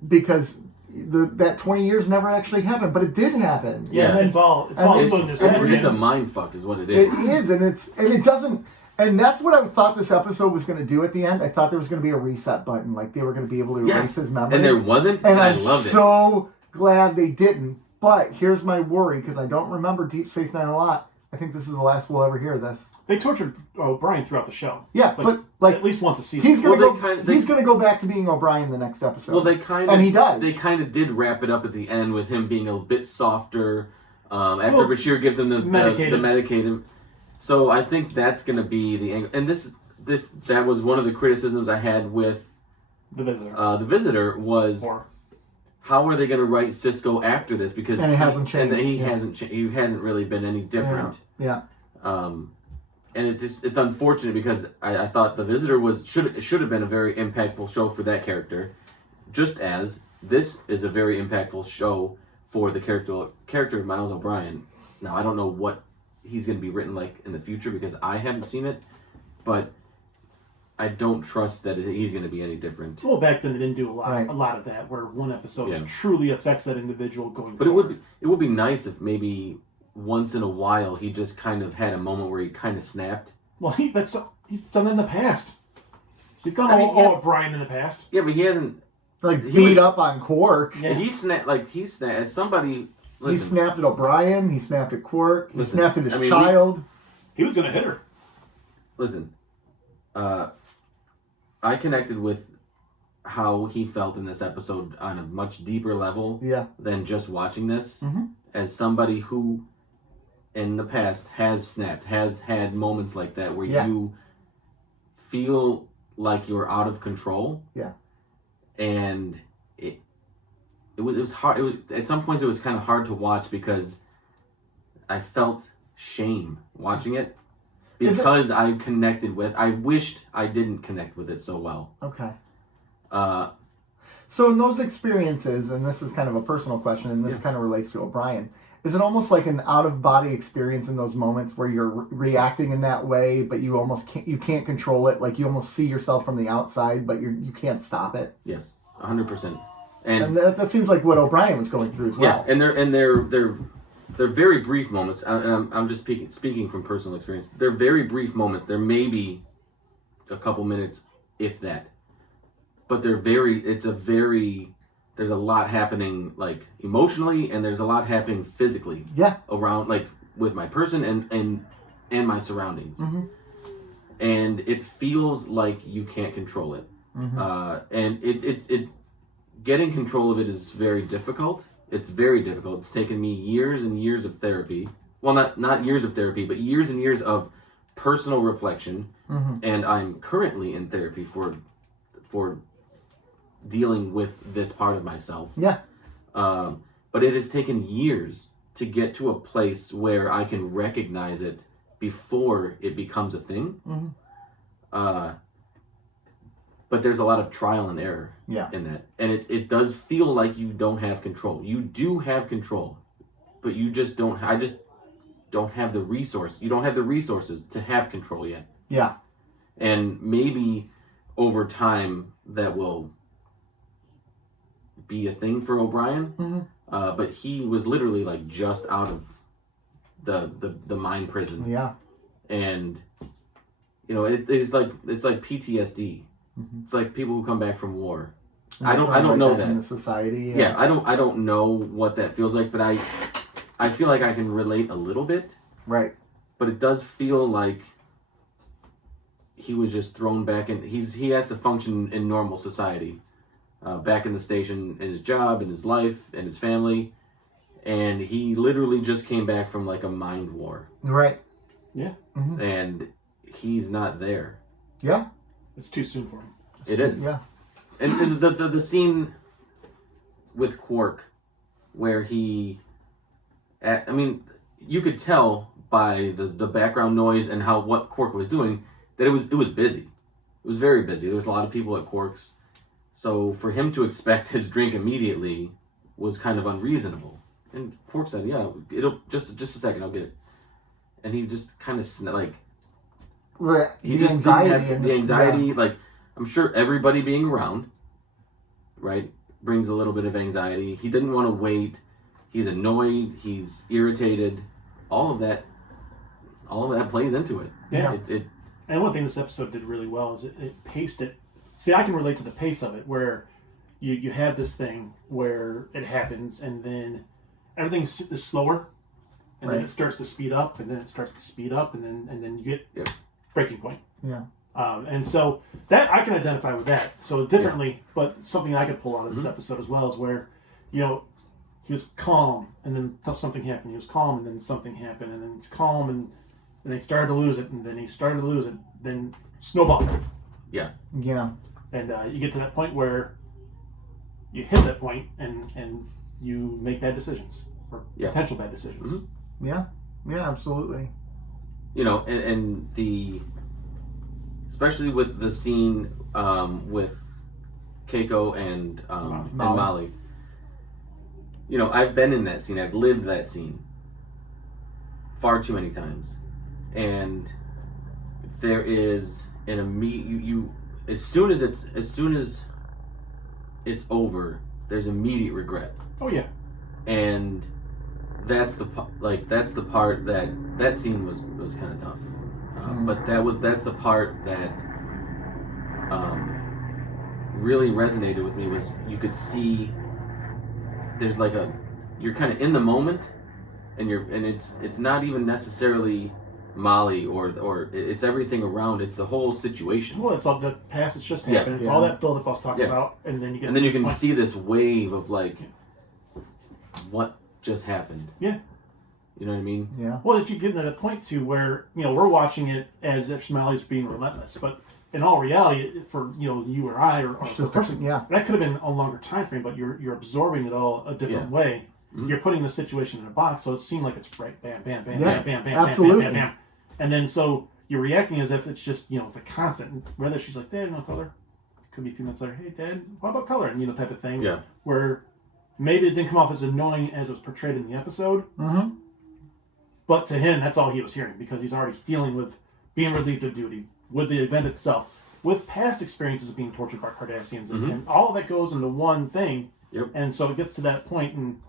Because that 20 years never actually happened, but it did happen. Yeah, it's all still in his head. It's a mind fuck, is what it is. It is, and it doesn't. And that's what I thought this episode was going to do at the end. I thought there was going to be a reset button, like they were going to be able to erase his memories. And there wasn't, and I loved it. I'm so glad they didn't. But here's my worry, because I don't remember Deep Space Nine a lot. I think this is the last we'll ever hear of this. They tortured O'Brien throughout the show. Yeah, but like at least once a season. He's going to go back to being O'Brien the next episode. Well, he does. They kind of did wrap it up at the end with him being a bit softer. After Bashir gives him the medicated. So I think that's going to be the angle. And that was one of the criticisms I had with The Visitor. The Visitor was how are they going to write Sisko after this? Because and it hasn't changed. And he hasn't really been any different. Yeah. And it's unfortunate because I thought The Visitor should have been a very impactful show for that character, just as this is a very impactful show for the character of Miles O'Brien. Now I don't know what he's going to be written like in the future because I haven't seen it, but I don't trust that he's going to be any different. Well, back then they didn't do a lot of that, where one episode truly affects that individual going forward. But it would be nice if maybe once in a while he just kind of had a moment where he kind of snapped. Well, he's done that in the past. He's gone O'Brien in the past. Yeah, but he hasn't beat up on Quark. Yeah. He snapped as somebody. Listen, he snapped at O'Brien. He snapped at Quark. He snapped at his child. He was going to hit her. Listen, I connected with how he felt in this episode on a much deeper level than just watching this. Mm-hmm. As somebody who, in the past, has snapped, has had moments like that where you feel like you're out of control. Yeah. And it was hard. It was at some points it was kind of hard to watch because I felt shame watching it because I connected with. I wished I didn't connect with it so well. Okay. So in those experiences, and this is kind of a personal question, and this kind of relates to O'Brien, is it almost like an out-of-body experience in those moments where you're reacting in that way, but you almost can't control it? Like you almost see yourself from the outside, but you can't stop it. Yes, 100%. And that seems like what O'Brien was going through as well. Yeah, and they're very brief moments. I'm just speaking from personal experience. They're very brief moments. There may be a couple minutes, if that. But there's a lot happening like emotionally, and there's a lot happening physically. Yeah. Around like with my person and my surroundings. Mm-hmm. And it feels like you can't control it. Mm-hmm. And it getting control of it is very difficult. It's very difficult. It's taken me years and years of therapy. Well, not years of therapy, but years and years of personal reflection. Mm-hmm. And I'm currently in therapy for dealing with this part of myself. Yeah. But it has taken years to get to a place where I can recognize it before it becomes a thing. Mm-hmm. But there's a lot of trial and error in that. And it does feel like you don't have control. You do have control, but you just don't. I just don't have the resource. You don't have the resources to have control yet. Yeah. And maybe over time that will be a thing for O'Brien. Mm-hmm. But he was literally like just out of the mind prison. Yeah. And it's like PTSD. Mm-hmm. It's like people who come back from war. And I don't know that in the society. Yeah, I don't know what that feels like, but I feel like I can relate a little bit. Right. But it does feel like he was just thrown back in. He has to function in normal society, back in the station, in his job, in his life, in his family, and he literally just came back from like a mind war. Right. Yeah. Mm-hmm. And he's not there. Yeah. It's too soon for him. It is. Yeah. And the scene with Quark, where you could tell by the background noise and what Quark was doing that it was busy. was very busy. There was a lot of people at Quark's. So for him to expect his drink immediately was kind of unreasonable. And Quark said, yeah, it'll just a second, I'll get it. And he just kind of like... The anxiety. Like, I'm sure everybody being around, right, brings a little bit of anxiety. He didn't want to wait. He's annoyed. He's irritated. All of that plays into it. Yeah. And one thing this episode did really well is it paced it. See, I can relate to the pace of it, where you have this thing where it happens, and then everything is slower, and then it starts to speed up, and then it starts to speed up, and then you get breaking point. Yeah. And so that I can identify with that. So differently, but something I could pull out of this episode as well is where, he was calm, and then something happened. He was calm, and then something happened, and then he's calm, and then he started to lose it, and then he started to lose it. Then snowball. Yeah. And you get to that point where you hit that point, and you make bad decisions, or potential bad decisions. Mm-hmm. Yeah, absolutely. And especially with the scene with Keiko and Molly. I've been in that scene. I've lived that scene far too many times, and there is an immediate as soon as it's over, there's immediate regret. Oh yeah, and that's the part that scene was kind of tough, but that's the part that really resonated with me. Was you could see there's like you're kind of in the moment, and it's not even necessarily Molly or it's everything around. It's the whole situation. Well, it's all the past that's just happened. It's all that build-up I was talking about, and then you get. And then you can see this wave of like, what just happened. Yeah. You know what I mean? Yeah. Well, that you get to the point too where we're watching it as if Molly's being relentless, but in all reality, for you or I or just a person, that could have been a longer time frame, but you're absorbing it all a different way. Mm-hmm. You're putting the situation in a box, so it seemed like it's right, bam, bam, bam, bam, bam, bam, absolutely. Bam, bam, bam. And then so you're reacting as if it's just, the constant, whether she's like, Dad, no color. Could be a few minutes later, hey, Dad, what about color? And, type of thing. Yeah. Where maybe it didn't come off as annoying as it was portrayed in the episode. Mm-hmm. But to him, that's all he was hearing, because he's already dealing with being relieved of duty, with the event itself, with past experiences of being tortured by Cardassians, and all of that goes into one thing. Yep. And so it gets to that point, and,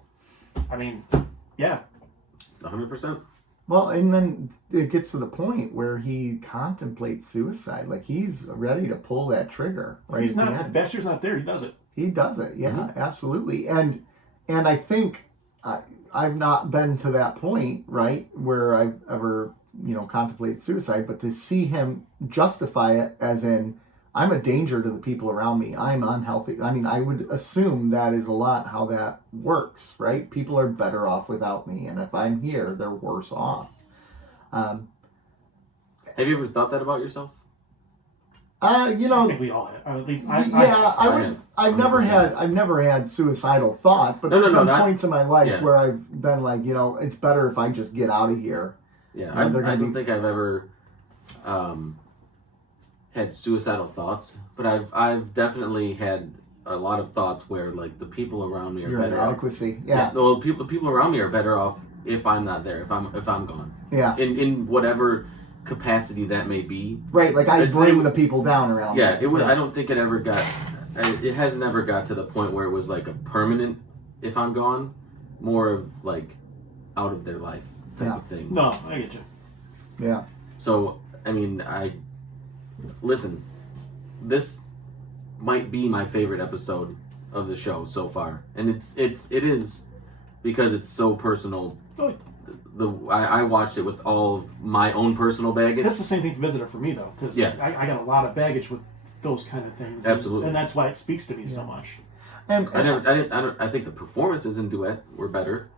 100%. Well, and then it gets to the point where he contemplates suicide. Like, he's ready to pull that trigger. Right, he's not. If Bashir's not there, he does it. He does it. Yeah, absolutely. And I think I've not been to that point, right, where I've ever contemplated suicide. But to see him justify it as in, I'm a danger to the people around me. I'm unhealthy. I mean, I would assume that is a lot how that works, right? People are better off without me, and if I'm here, they're worse off. Have you ever thought that about yourself? I think we all have. At least I've never had suicidal thoughts, but there's been points in my life where I've been like, it's better if I just get out of here. Yeah, I don't think I've ever had suicidal thoughts, but I've definitely had a lot of thoughts where like the people around me are Your better inadequacy. off. Yeah. Well, people around me are better off if I'm not there, if I'm gone. Yeah. In whatever capacity that may be. Right, like I bring the people down around me. Yeah, it was. I don't think it ever got. It has never got to the point where it was like a permanent. If I'm gone, more of like out of their life type of thing. No, I get you. Yeah. So listen, this might be my favorite episode of the show so far, and it is because it's so personal. I watched it with all of my own personal baggage. That's the same thing for Visitor for me though, because I got a lot of baggage with those kind of things. Absolutely, and that's why it speaks to me so much. And I think the performances in Duet were better.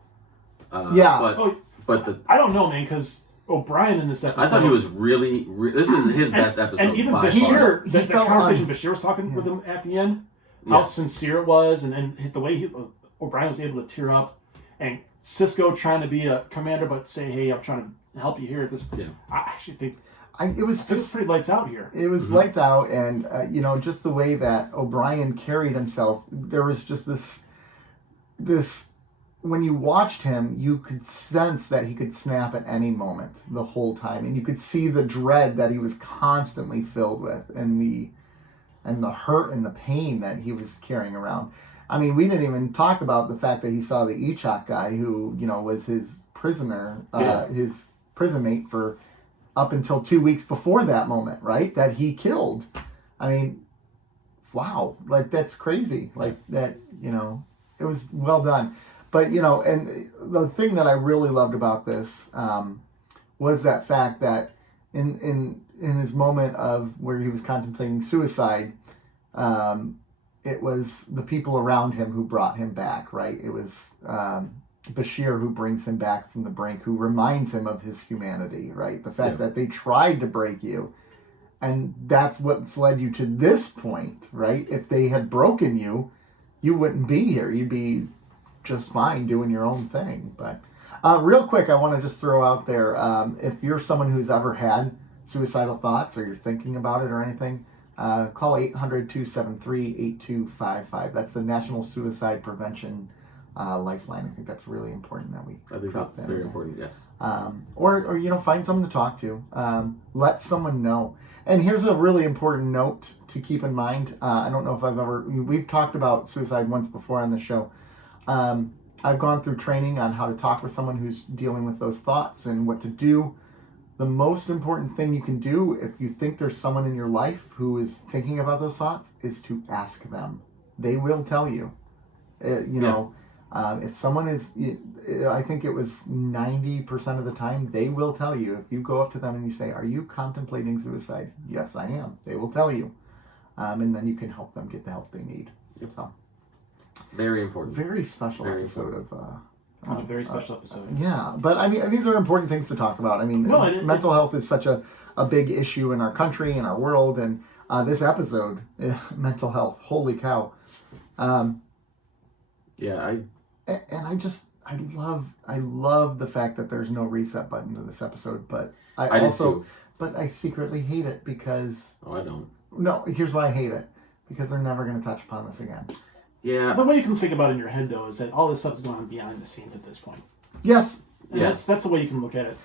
But I don't know, man, because O'Brien in this episode, I thought he was really this is his best episode. And even Bashir, the conversation Bashir was talking with him at the end, how sincere it was, and the way O'Brien was able to tear up, and Cisco trying to be a commander but say, hey, I'm trying to help you here at this. Yeah. I actually think it was just pretty lights out here. It was lights out, and just the way that O'Brien carried himself, there was just this. When you watched him, you could sense that he could snap at any moment the whole time, and you could see the dread that he was constantly filled with, and the hurt and the pain that he was carrying around. I mean, we didn't even talk about the fact that he saw the Echok guy who, was his prisoner, his prison mate for up until 2 weeks before that moment, right? That he killed. I mean, wow. Like, that's crazy. Like, that, it was well done. But, and the thing that I really loved about this was that fact that in his moment of where he was contemplating suicide, it was the people around him who brought him back, right? It was Bashir who brings him back from the brink, who reminds him of his humanity, right? The fact that they tried to break you, and that's what's led you to this point, right? If they had broken you, you wouldn't be here. You'd be just fine doing your own thing. But real quick, I want to just throw out there, if you're someone who's ever had suicidal thoughts or you're thinking about it or anything, call 800-273-8255. That's the National Suicide Prevention Lifeline. I think that's really important that we drop that. Very important, yes. Or find someone to talk to. Let someone know. And here's a really important note to keep in mind. I don't know if we've talked about suicide once before on the show. I've gone through training on how to talk with someone who's dealing with those thoughts and what to do. The most important thing you can do if you think there's someone in your life who is thinking about those thoughts is to ask them. They will tell you. If someone is, I think it was 90% of the time, they will tell you. If you go up to them and you say, "Are you contemplating suicide?" "Yes, I am." They will tell you. And then you can help them get the help they need. So, very important. Very special episode of... a very special episode. Yeah, but I mean, these are important things to talk about. I mean, mental health is such a big issue in our country, in our world, and this episode, mental health, holy cow. I love the fact that there's no reset button to this episode, but I secretly hate it because... Oh, I don't. No, here's why I hate it. Because they're never going to touch upon this again. Yeah. The way you can think about it in your head, though, is that all this stuff's going on behind the scenes at this point. Yes. And that's the way you can look at it.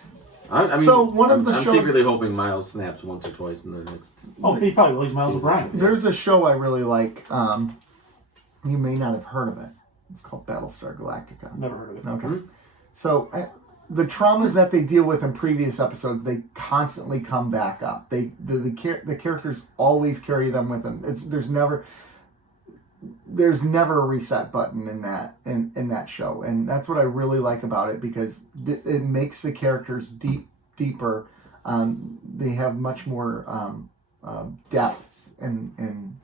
I'm secretly hoping Miles snaps once or twice in the next... Oh, he probably will. He's Miles O'Brien. There's a show I really like. You may not have heard of it. It's called Battlestar Galactica. Never heard of it. Okay. Mm-hmm. So the traumas that they deal with in previous episodes, they constantly come back up. The characters always carry them with them. There's never a reset button in that show, and that's what I really like about it, because it makes the characters deeper. They have much more depth and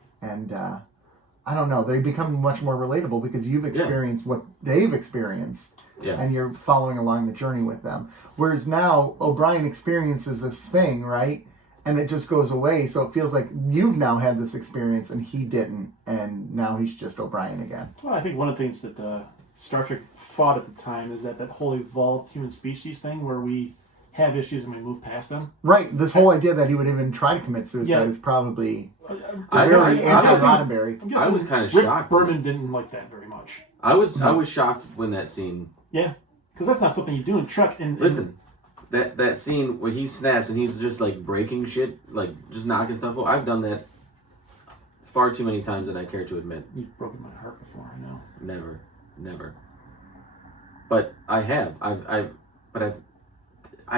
I don't know. They become much more relatable because you've experienced what they've experienced, and you're following along the journey with them. Whereas now O'Brien experiences this thing, right? And it just goes away, so it feels like you've now had this experience and he didn't, and now he's just O'Brien again. Well, I think one of the things that Star Trek fought at the time is that whole evolved human species thing where we have issues and we move past them. Right. This whole idea that he would even try to commit suicide is probably very anti-Roddenberry. I was kind of Rick shocked. Berman didn't like that very much. I was shocked when that scene... Yeah, because that's not something you do in Trek. Listen... That scene where he snaps and he's just like breaking shit, like just knocking stuff over. I've done that far too many times than I care to admit. You've broken my heart before, I know. Never. But I have. I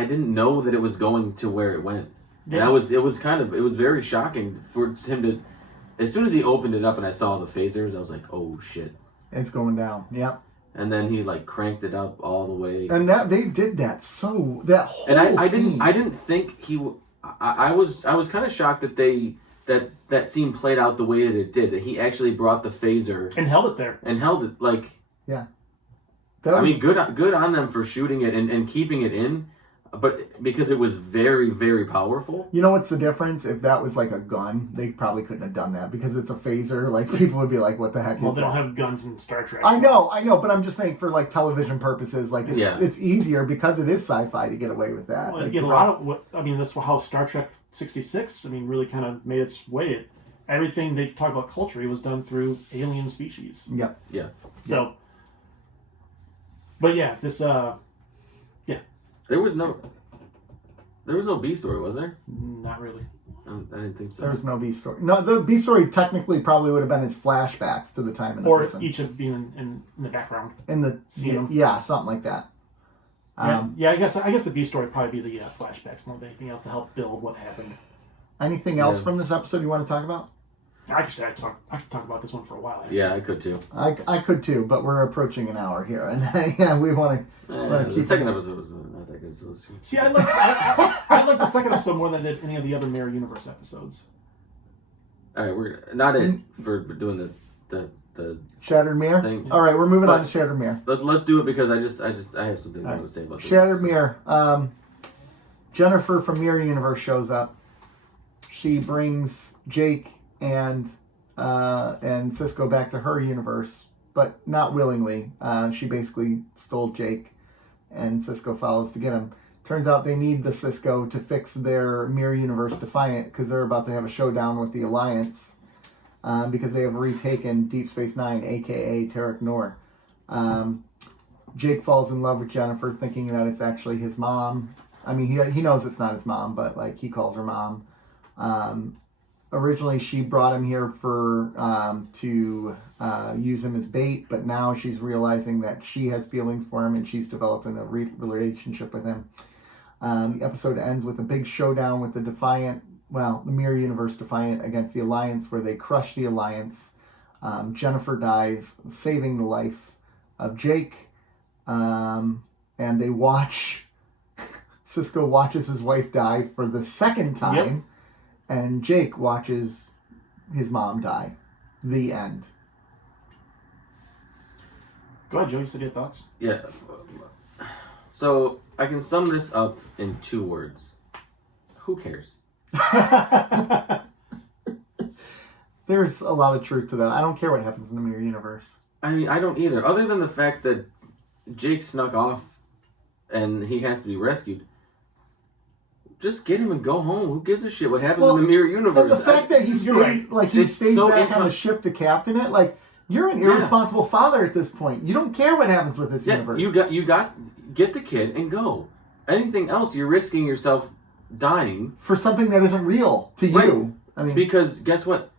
didn't know that it was going to where it went. Yeah. And it was very shocking for him to, as soon as he opened it up and I saw the phasers, I was like, oh shit. It's going down. Yep. And then he like cranked it up all the way. And they did that that whole and I scene. didn't think he. I was kind of shocked that that scene played out the way that it did. That he actually brought the phaser and held it there. And held it like. Yeah. I mean, good on them for shooting it and keeping it in. but because it was very, very powerful. You know what's the difference? If that was like a gun, they probably couldn't have done that because it's a phaser. Like people would be like, "What the heck is that?" Well, they don't have guns in Star Trek. I know, but I'm just saying for like television purposes, like it's easier because it is sci-fi to get away with that. Well, like, a lot of what I mean, that's how Star Trek 66. I mean, really kind of made its way. Everything they talk about culture was done through alien species. Yep. Yeah. So, but yeah, this There was no B story, was there? Not really. I didn't think so. There was no B story. No, the B story technically probably would have been his flashbacks to the time in the prison. Or each of being in the background. In the something like that. I guess the B story would probably be the flashbacks more than anything else to help build what happened. Anything else from this episode you want to talk about? I could talk about this one for a while. Actually. Yeah, I could too. I could too, but we're approaching an hour here, and we want to keep. The second episode was not that good. So see, I like the second episode more than I did any of the other Mirror Universe episodes. All right, we're not in for doing the Shattered Mirror thing. All right, we're moving on to Shattered Mirror. Let's do it because I have something I want to say about this. Shattered Mirror. Jennifer from Mirror Universe shows up. She brings Jake and Cisco back to her universe, but not willingly. She basically stole Jake, and Cisco follows to get him. Turns out they need the Cisco to fix their Mirror Universe Defiant because they're about to have a showdown with the Alliance because they have retaken Deep Space Nine, a.k.a. Tarek Noor. Jake falls in love with Jennifer, thinking that it's actually his mom. I mean, he knows it's not his mom, but like he calls her mom. Originally, she brought him here to use him as bait, but now she's realizing that she has feelings for him and she's developing a relationship with him. The episode ends with a big showdown with the the Mirror Universe Defiant against the Alliance, where they crush the Alliance. Jennifer dies, saving the life of Jake, and they watch. Cisco watches his wife die for the second time. Yep. And Jake watches his mom die. The end. Go ahead, Joe. You said your thoughts? Yeah. So, I can sum this up in 2 words. Who cares? There's a lot of truth to that. I don't care what happens in the Mirror Universe. I mean, I don't either. Other than the fact that Jake snuck off and he has to be rescued. Just get him and go home. Who gives a shit what happens in the Mirror Universe? And the fact that he stays, back on the ship to captain it, like, you're an irresponsible father at this point. You don't care what happens with this universe. Get the kid and go. Anything else, you're risking yourself dying for something that isn't real to you. I mean, because guess what?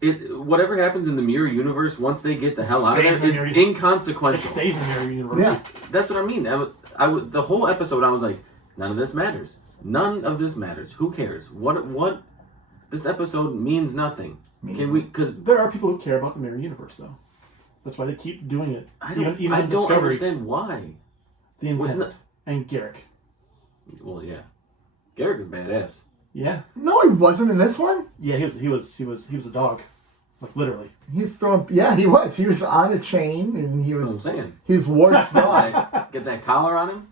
Whatever happens in the Mirror Universe, once they get the hell out of there, is inconsequential. It stays in the Mirror Universe. Yeah, that's what I mean. The whole episode, I was like, none of this matters. None of this matters. Who cares? What? This episode means nothing. Can we? Because there are people who care about the Mirror Universe, though. That's why they keep doing it. I don't understand why. The intent and Garrick. Well, yeah, Garrick is badass. Yeah. No, he wasn't in this one. Yeah, he was a dog, like literally. He's throwing. Yeah, he was. He was on a chain, and he was. That's what I'm saying. He's Worf's dog. Get that collar on him.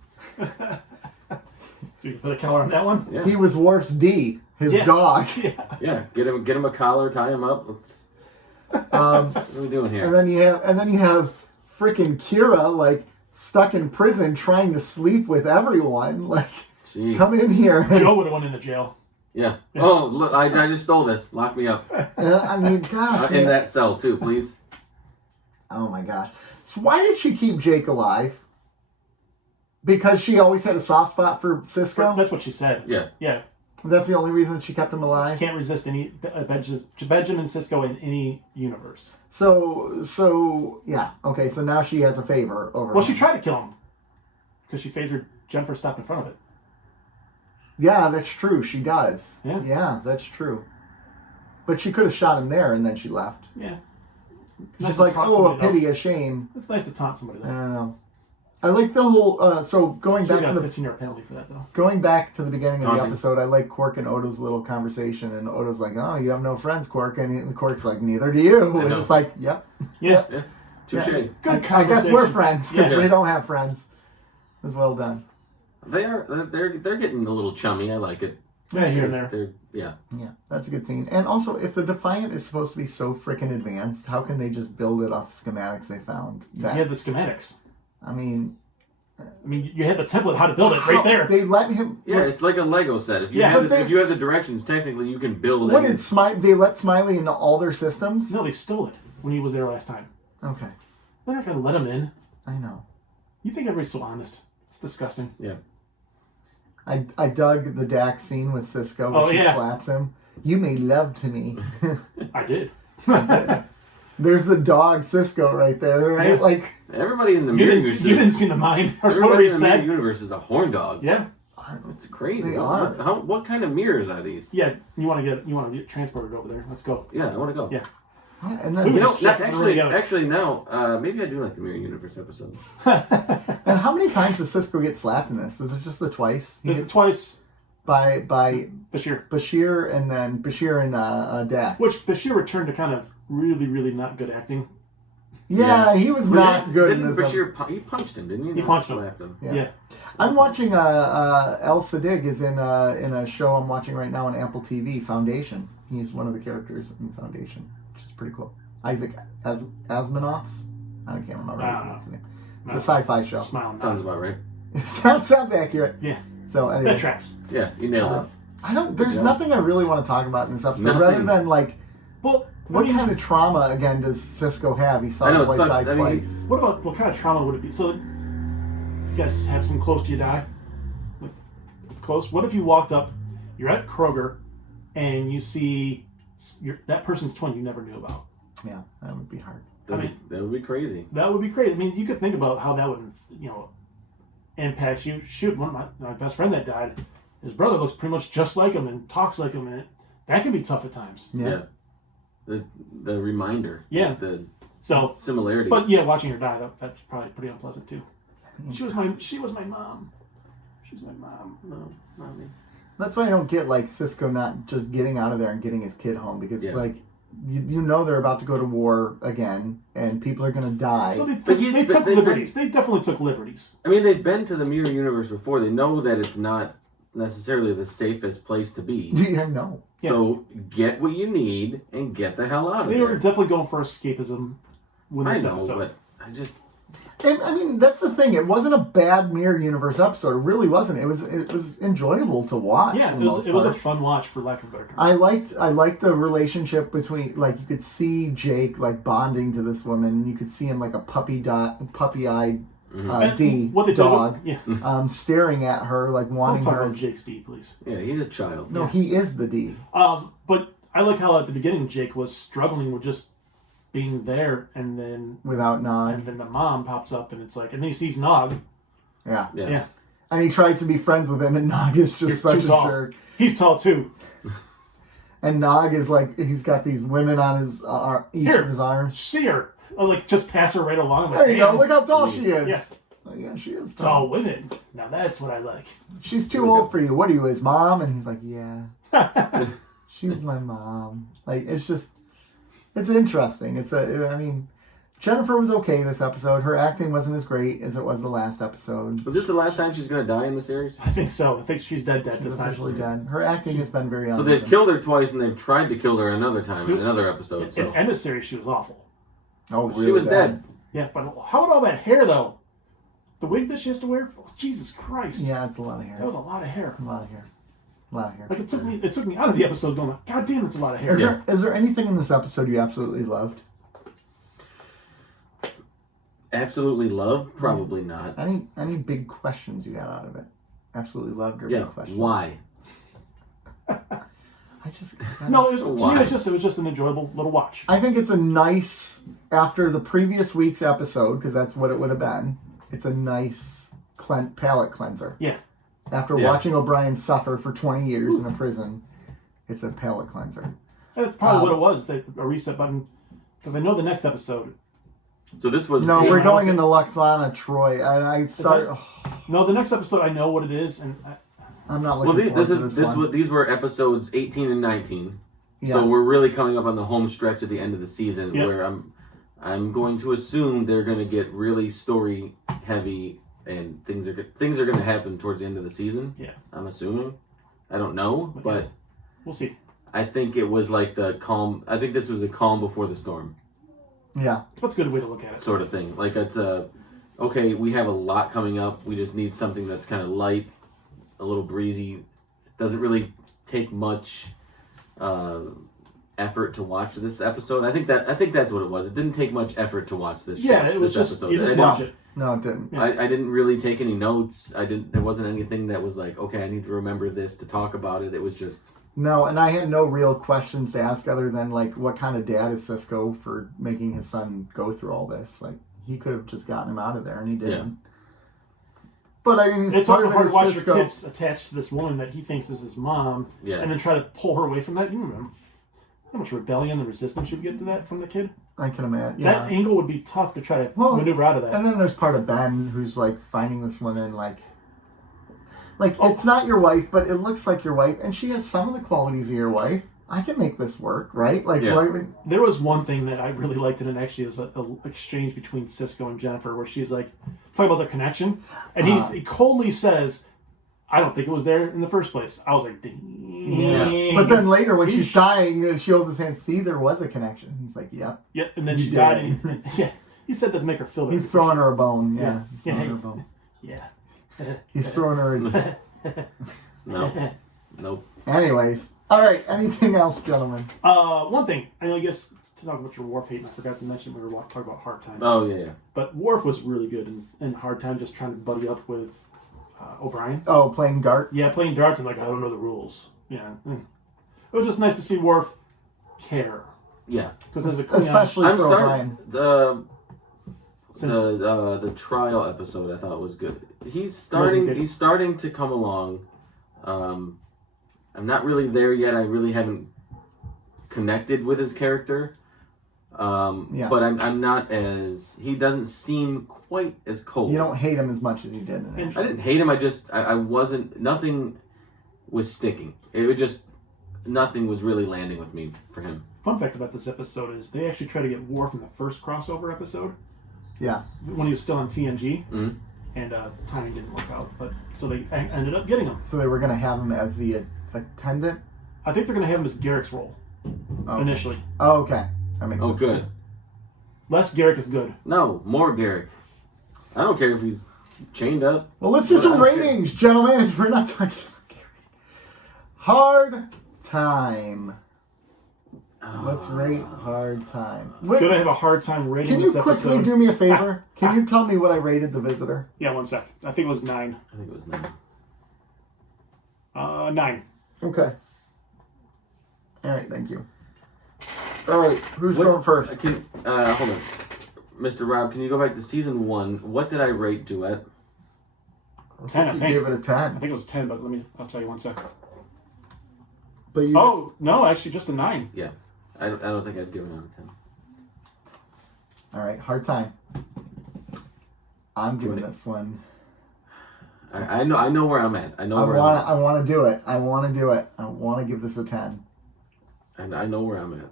You put a collar on that one? Yeah. He was Worf's D, his dog. Yeah. Get him a collar, tie him up. Let's. What are we doing here? And then you have freaking Kira like stuck in prison trying to sleep with everyone. Like, jeez. Come in here. Joe would have went into jail. Yeah. Oh, look! I just stole this. Lock me up. I mean, gosh. In that cell too, please. Oh my gosh. So why did she keep Jake alive? Because she always had a soft spot for Cisco? That's what she said. Yeah. Yeah. That's the only reason she kept him alive? She can't resist any Benjamin Cisco in any universe. So yeah. Okay, so now she has a favor over him. She tried to kill him. Because she favored Jennifer stopped in front of it. Yeah, that's true. She does. Yeah, that's true. But she could have shot him there and then she left. Yeah. She's like, a pity, a shame. It's nice to taunt somebody, though. I don't know. I like the whole. So going back to the 15-year penalty for that, though. Going back to the beginning of the episode, I like Quark and Odo's little conversation, and Odo's like, "Oh, you have no friends, Quark," and Quark's like, "Neither do you." And it's like, "Yep, yeah, touche." Good conversation. I guess we're friends because we don't have friends." It was well done. They're getting a little chummy. I like it. Yeah, here and there. Yeah, that's a good scene. And also, if the Defiant is supposed to be so freaking advanced, how can they just build it off schematics they found? You have the schematics. I mean, you have the template how to build it right there. They let him. Yeah, it's like a Lego set. If you have the directions, technically you can build. What did they let Smiley into all their systems? No, they stole it when he was there last time. Okay. They're not gonna let him in. I know. You think everybody's so honest? It's disgusting. Yeah. I dug the Dax scene with Cisco where she slaps him. You made love to me. I did. There's the dog Cisco right there, right? Yeah. Like everybody in the mirror universe. You didn't see the mind. Everybody in the mirror universe is a horn dog. Yeah. It's crazy. They are. What kind of mirrors are these? Yeah, you want to get transported over there. Let's go. Yeah, I want to go. Yeah. And then actually now, maybe I do like the mirror universe episode. And how many times does Cisco get slapped in this? Is it just the twice? Is it twice? By Bashir, and then Bashir and Dax. Which Bashir returned to kind of really, really not good acting. Yeah, he was not good in this. Bashir, he punched him, didn't he? He punched him. Yeah. I'm watching El Sadig is in a show I'm watching right now on Apple TV, Foundation. He's one of the characters in Foundation, which is pretty cool. Isaac Asimov's? I can't remember what's the name. It's a sci-fi show. Sounds about right. sounds accurate. Yeah. So anyway. That tracks. Yeah, you nailed it. There's nothing I really want to talk about in this episode rather than like what kind of trauma again does Cisco have? He saw his wife die twice. What kind of trauma would it be? So you guys have some close to you die? Like, close? What if you walked up, you're at Kroger, and you see that person's twin you never knew about? Yeah, that would be hard. That would be crazy. That would be crazy. I mean, you could think about how that would, impact you. Shoot, one of my best friend that died, his brother looks pretty much just like him and talks like him, and that can be tough at times. Yeah. The reminder. Yeah. The similarities. But yeah, watching her die, that's probably pretty unpleasant too. She was my mom. She was my mom. No, not me. That's why I don't get like Cisco not just getting out of there and getting his kid home because like you know they're about to go to war again and people are gonna die. So they took liberties. They definitely took liberties. I mean, they've been to the mirror universe before. They know that it's not necessarily the safest place to be. Yeah, no. So get what you need and get the hell out of there. They were definitely going for escapism with this episode. But I just... And I mean, that's the thing. It wasn't a bad Mirror Universe episode. It really wasn't. It was enjoyable to watch. Yeah, it was a fun watch for lack of a better term. I liked the relationship between, like, you could see Jake like bonding to this woman, and you could see him like a puppy-eyed dog, staring at her like wanting her. Don't talk about Jake's D, please. Yeah, he's a child. No, he is the D. But I like how at the beginning Jake was struggling with just being there, and then without Nog, and then the mom pops up, and it's like, and then he sees Nog. Yeah. And he tries to be friends with him, and Nog is just such a jerk. He's tall too. And Nog is like, he's got these women on his each of his arms. See her. I'll like just pass her right along. There you go. Look how tall she is. Yeah. Oh, yeah, she is tall. Women. Now that's what I like. She's too old for you. What are you, his mom? And he's like, yeah. She's my mom. Like, it's interesting. I mean, Jennifer was okay this episode. Her acting wasn't as great as it was the last episode. Was this the last time she's going to die in the series? I think so. I think she's dead this time. Officially dead. Her acting has been very So they've killed her twice, and they've tried to kill her another time in another episode. In Emissary, she was awful. Oh, really? She was bad. dead. Yeah, but how about all that hair, though? The wig that she has to wear? Oh, Jesus Christ. Yeah, it's a lot of hair. That was a lot of hair. A lot of hair. Like, it took me out of the episode going, God damn, it's a lot of hair. Is there anything in this episode you absolutely loved? Absolutely loved? Probably not. Any big questions you got out of it? Absolutely loved or big questions? Why? To me, it was just an enjoyable little watch. I think it's a nice, after the previous week's episode, because that's what it would have been, it's a nice palate cleanser. Yeah. After watching O'Brien suffer for 20 years in a prison, it's a palate cleanser. And that's probably what it was, a reset button, because I know the next episode. So this was... No, we're going into Luxana, Troy. No, the next episode, I know what it is, and... I'm not looking forward to this one. These were episodes 18 and 19. Yeah. So we're really coming up on the home stretch at the end of the season where I'm going to assume they're going to get really story heavy and things are going to happen towards the end of the season. Yeah, I'm assuming. I don't know, but we'll see. I think it was like the calm. I think this was a calm before the storm. Yeah, that's a good way to look at it. Sort of thing. Like it's okay. We have a lot coming up. We just need something that's kind of light, a little breezy. Doesn't really take much effort to watch this episode. I think that's what it was. It didn't take much effort to watch this. Yeah, show, it was this just episode. you just watch it. No, it didn't. I didn't really take any notes. There wasn't anything that was like, okay, I need to remember this to talk about it. It was just no, and I had no real questions to ask other than like, what kind of dad is Cisco for making his son go through all this? Like, he could have just gotten him out of there, and he didn't. Yeah. But I mean, it's also hard to watch Cisco. your kids attached to this woman that he thinks is his mom, and then try to pull her away from that. You remember how much rebellion and resistance you would get to that from the kid? I can imagine. Yeah. That angle would be tough to try to maneuver out of that. And then there's part of Ben who's like finding this woman like it's not your wife, but it looks like your wife, and she has some of the qualities of your wife. I can make this work, right? Like, there was one thing that I really liked, and it actually was an exchange between Cisco and Jennifer, where she's like, talk about the connection, and he coldly says, "I don't think it was there in the first place." I was like, "Dang." Yeah. But then later, when she's dying, she holds his hand. See, there was a connection. He's like, "Yep." Yeah, and then she died. And he said that to make her feel better. He's throwing her a bone. Yeah. He's throwing her a bone. Yeah. He's throwing her a... No. Nope. Anyways. All right. Anything else, gentlemen? One thing. I guess to talk about your Worf hate, and I forgot to mention we were talking about Hard Time. Oh, yeah. But Worf was really good in Hard Time, just trying to buddy up with O'Brien. Oh, playing darts? Yeah, playing darts, and like, I don't know the rules. Yeah. It was just nice to see Worf care. Yeah. Because as a Klingon, especially for O'Brien. The trial episode I thought was good. He's starting to come along. I'm not really there yet. I really haven't connected with his character. But I'm not as... He doesn't seem quite as cold. You don't hate him as much as you did in it. I didn't hate him. I wasn't... Nothing was sticking. It was just... Nothing was really landing with me for him. Fun fact about this episode is they actually tried to get Worf in the first crossover episode. Yeah. When he was still on TNG. Mm-hmm. And timing didn't work out. So they ended up getting him. So they were going to have him as the attendant? I think they're going to have him as Garrick's role. Initially. Oh, okay. That makes sense. Oh, good. Less Garrick is good. No, more Garrick. I don't care if he's chained up. Well, let's do some ratings, gentlemen. We're not talking about Garrick. Hard Time. Let's rate Hard Time. Good, I have a hard time rating this episode. Can you quickly do me a favor? Can you tell me what I rated The Visitor? Yeah, 1 sec. I think it was 9. I think it was 9. 9. Okay. All right, thank you. All right, who's going first? Hold on. Mr. Rob, can you go back to season 1? What did I rate Duet? 10, I think. You gave it a 10. I think it was 10, but I'll tell you 1 sec. But you... Oh, no, actually just a 9. Yeah. I don't think I'd give it out of 10. All right, Hard Time. I'm giving this one. I know where I'm at. I want to do it. I want to give this a 10. And I know where I'm at.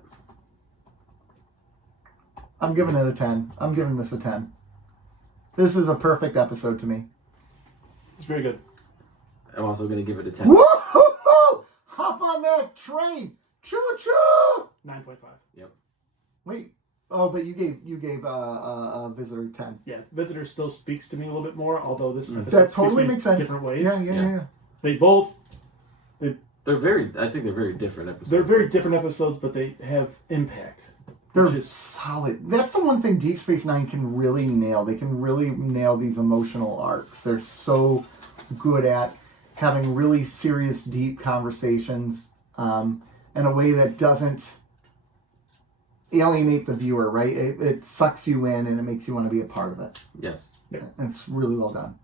I'm giving it a 10. I'm giving this a 10. This is a perfect episode to me. It's very good. I'm also going to give it a 10. Woo-hoo-hoo! Hop on that train! Choo-choo! 9.5. Yep. Wait. Oh, but you gave Visitor 10. Yeah, Visitor still speaks to me a little bit more, although this episode that totally makes sense. Different ways. Yeah. They both... I think they're very different episodes. They're very different episodes, but they have impact. They're solid. That's the one thing Deep Space Nine can really nail. They can really nail these emotional arcs. They're so good at having really serious, deep conversations in a way that doesn't alienate the viewer, right? It sucks you in and it makes you want to be a part of it. Yes. Yeah. It's really well done.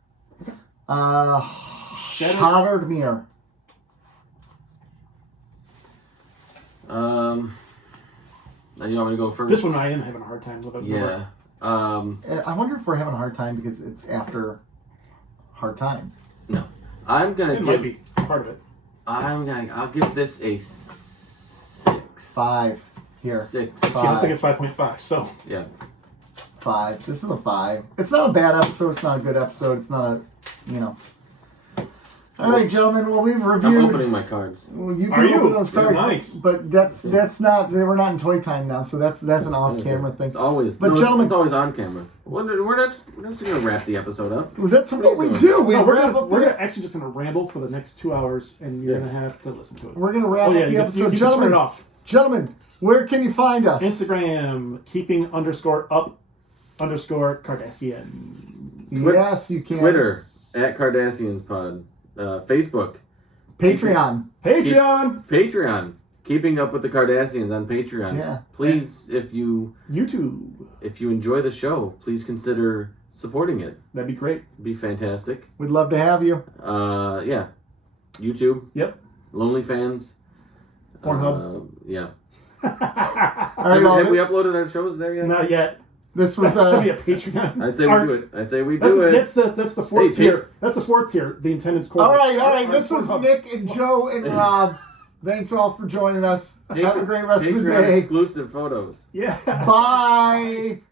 Shattered Mirror. Now you want me to go first? This one I am having a hard time with. Yeah. I wonder if we're having a hard time because it's after Hard Time. No. It might be part of it. I'll give this a 6. 5. Here. 6. See, I was thinking 5.5, so. Yeah. 5. This is a 5. It's not a bad episode. It's not a good episode. It's not a, you know. All right, gentlemen. Well, we've reviewed. I'm opening my cards. Well, you can open those cards, nice. but that's not. We're not in toy time now, so that's an off-camera thing. It's always. But no, gentlemen, it's always on camera. We're not just gonna wrap the episode up. That's what we do. We're actually just gonna ramble for the next 2 hours, and you're gonna have to listen to it. We're gonna wrap up the episode, you gentlemen. Turn it off. Gentlemen, where can you find us? Instagram, keeping_up_Cardassian. Yes, you can. Twitter @CardassiansPod. Facebook. Patreon. Patreon. Keeping Up with the Cardassians on Patreon. Yeah. Please, if you enjoy the show, please consider supporting it. That'd be great. It'd be fantastic. We'd love to have you. Yeah. YouTube. Yep. Lonely Fans. Pornhub. Yeah. All right, have we uploaded our shows there yet? Not yet. This was That's gonna be a Patreon. I say we do it. I say we do it. That's the fourth tier. That's the fourth tier. The Intendant's Corner. all right. This was Nick and Joe and Rob. Thanks all for joining us. Have a great rest of the day. Exclusive photos. Yeah. Bye.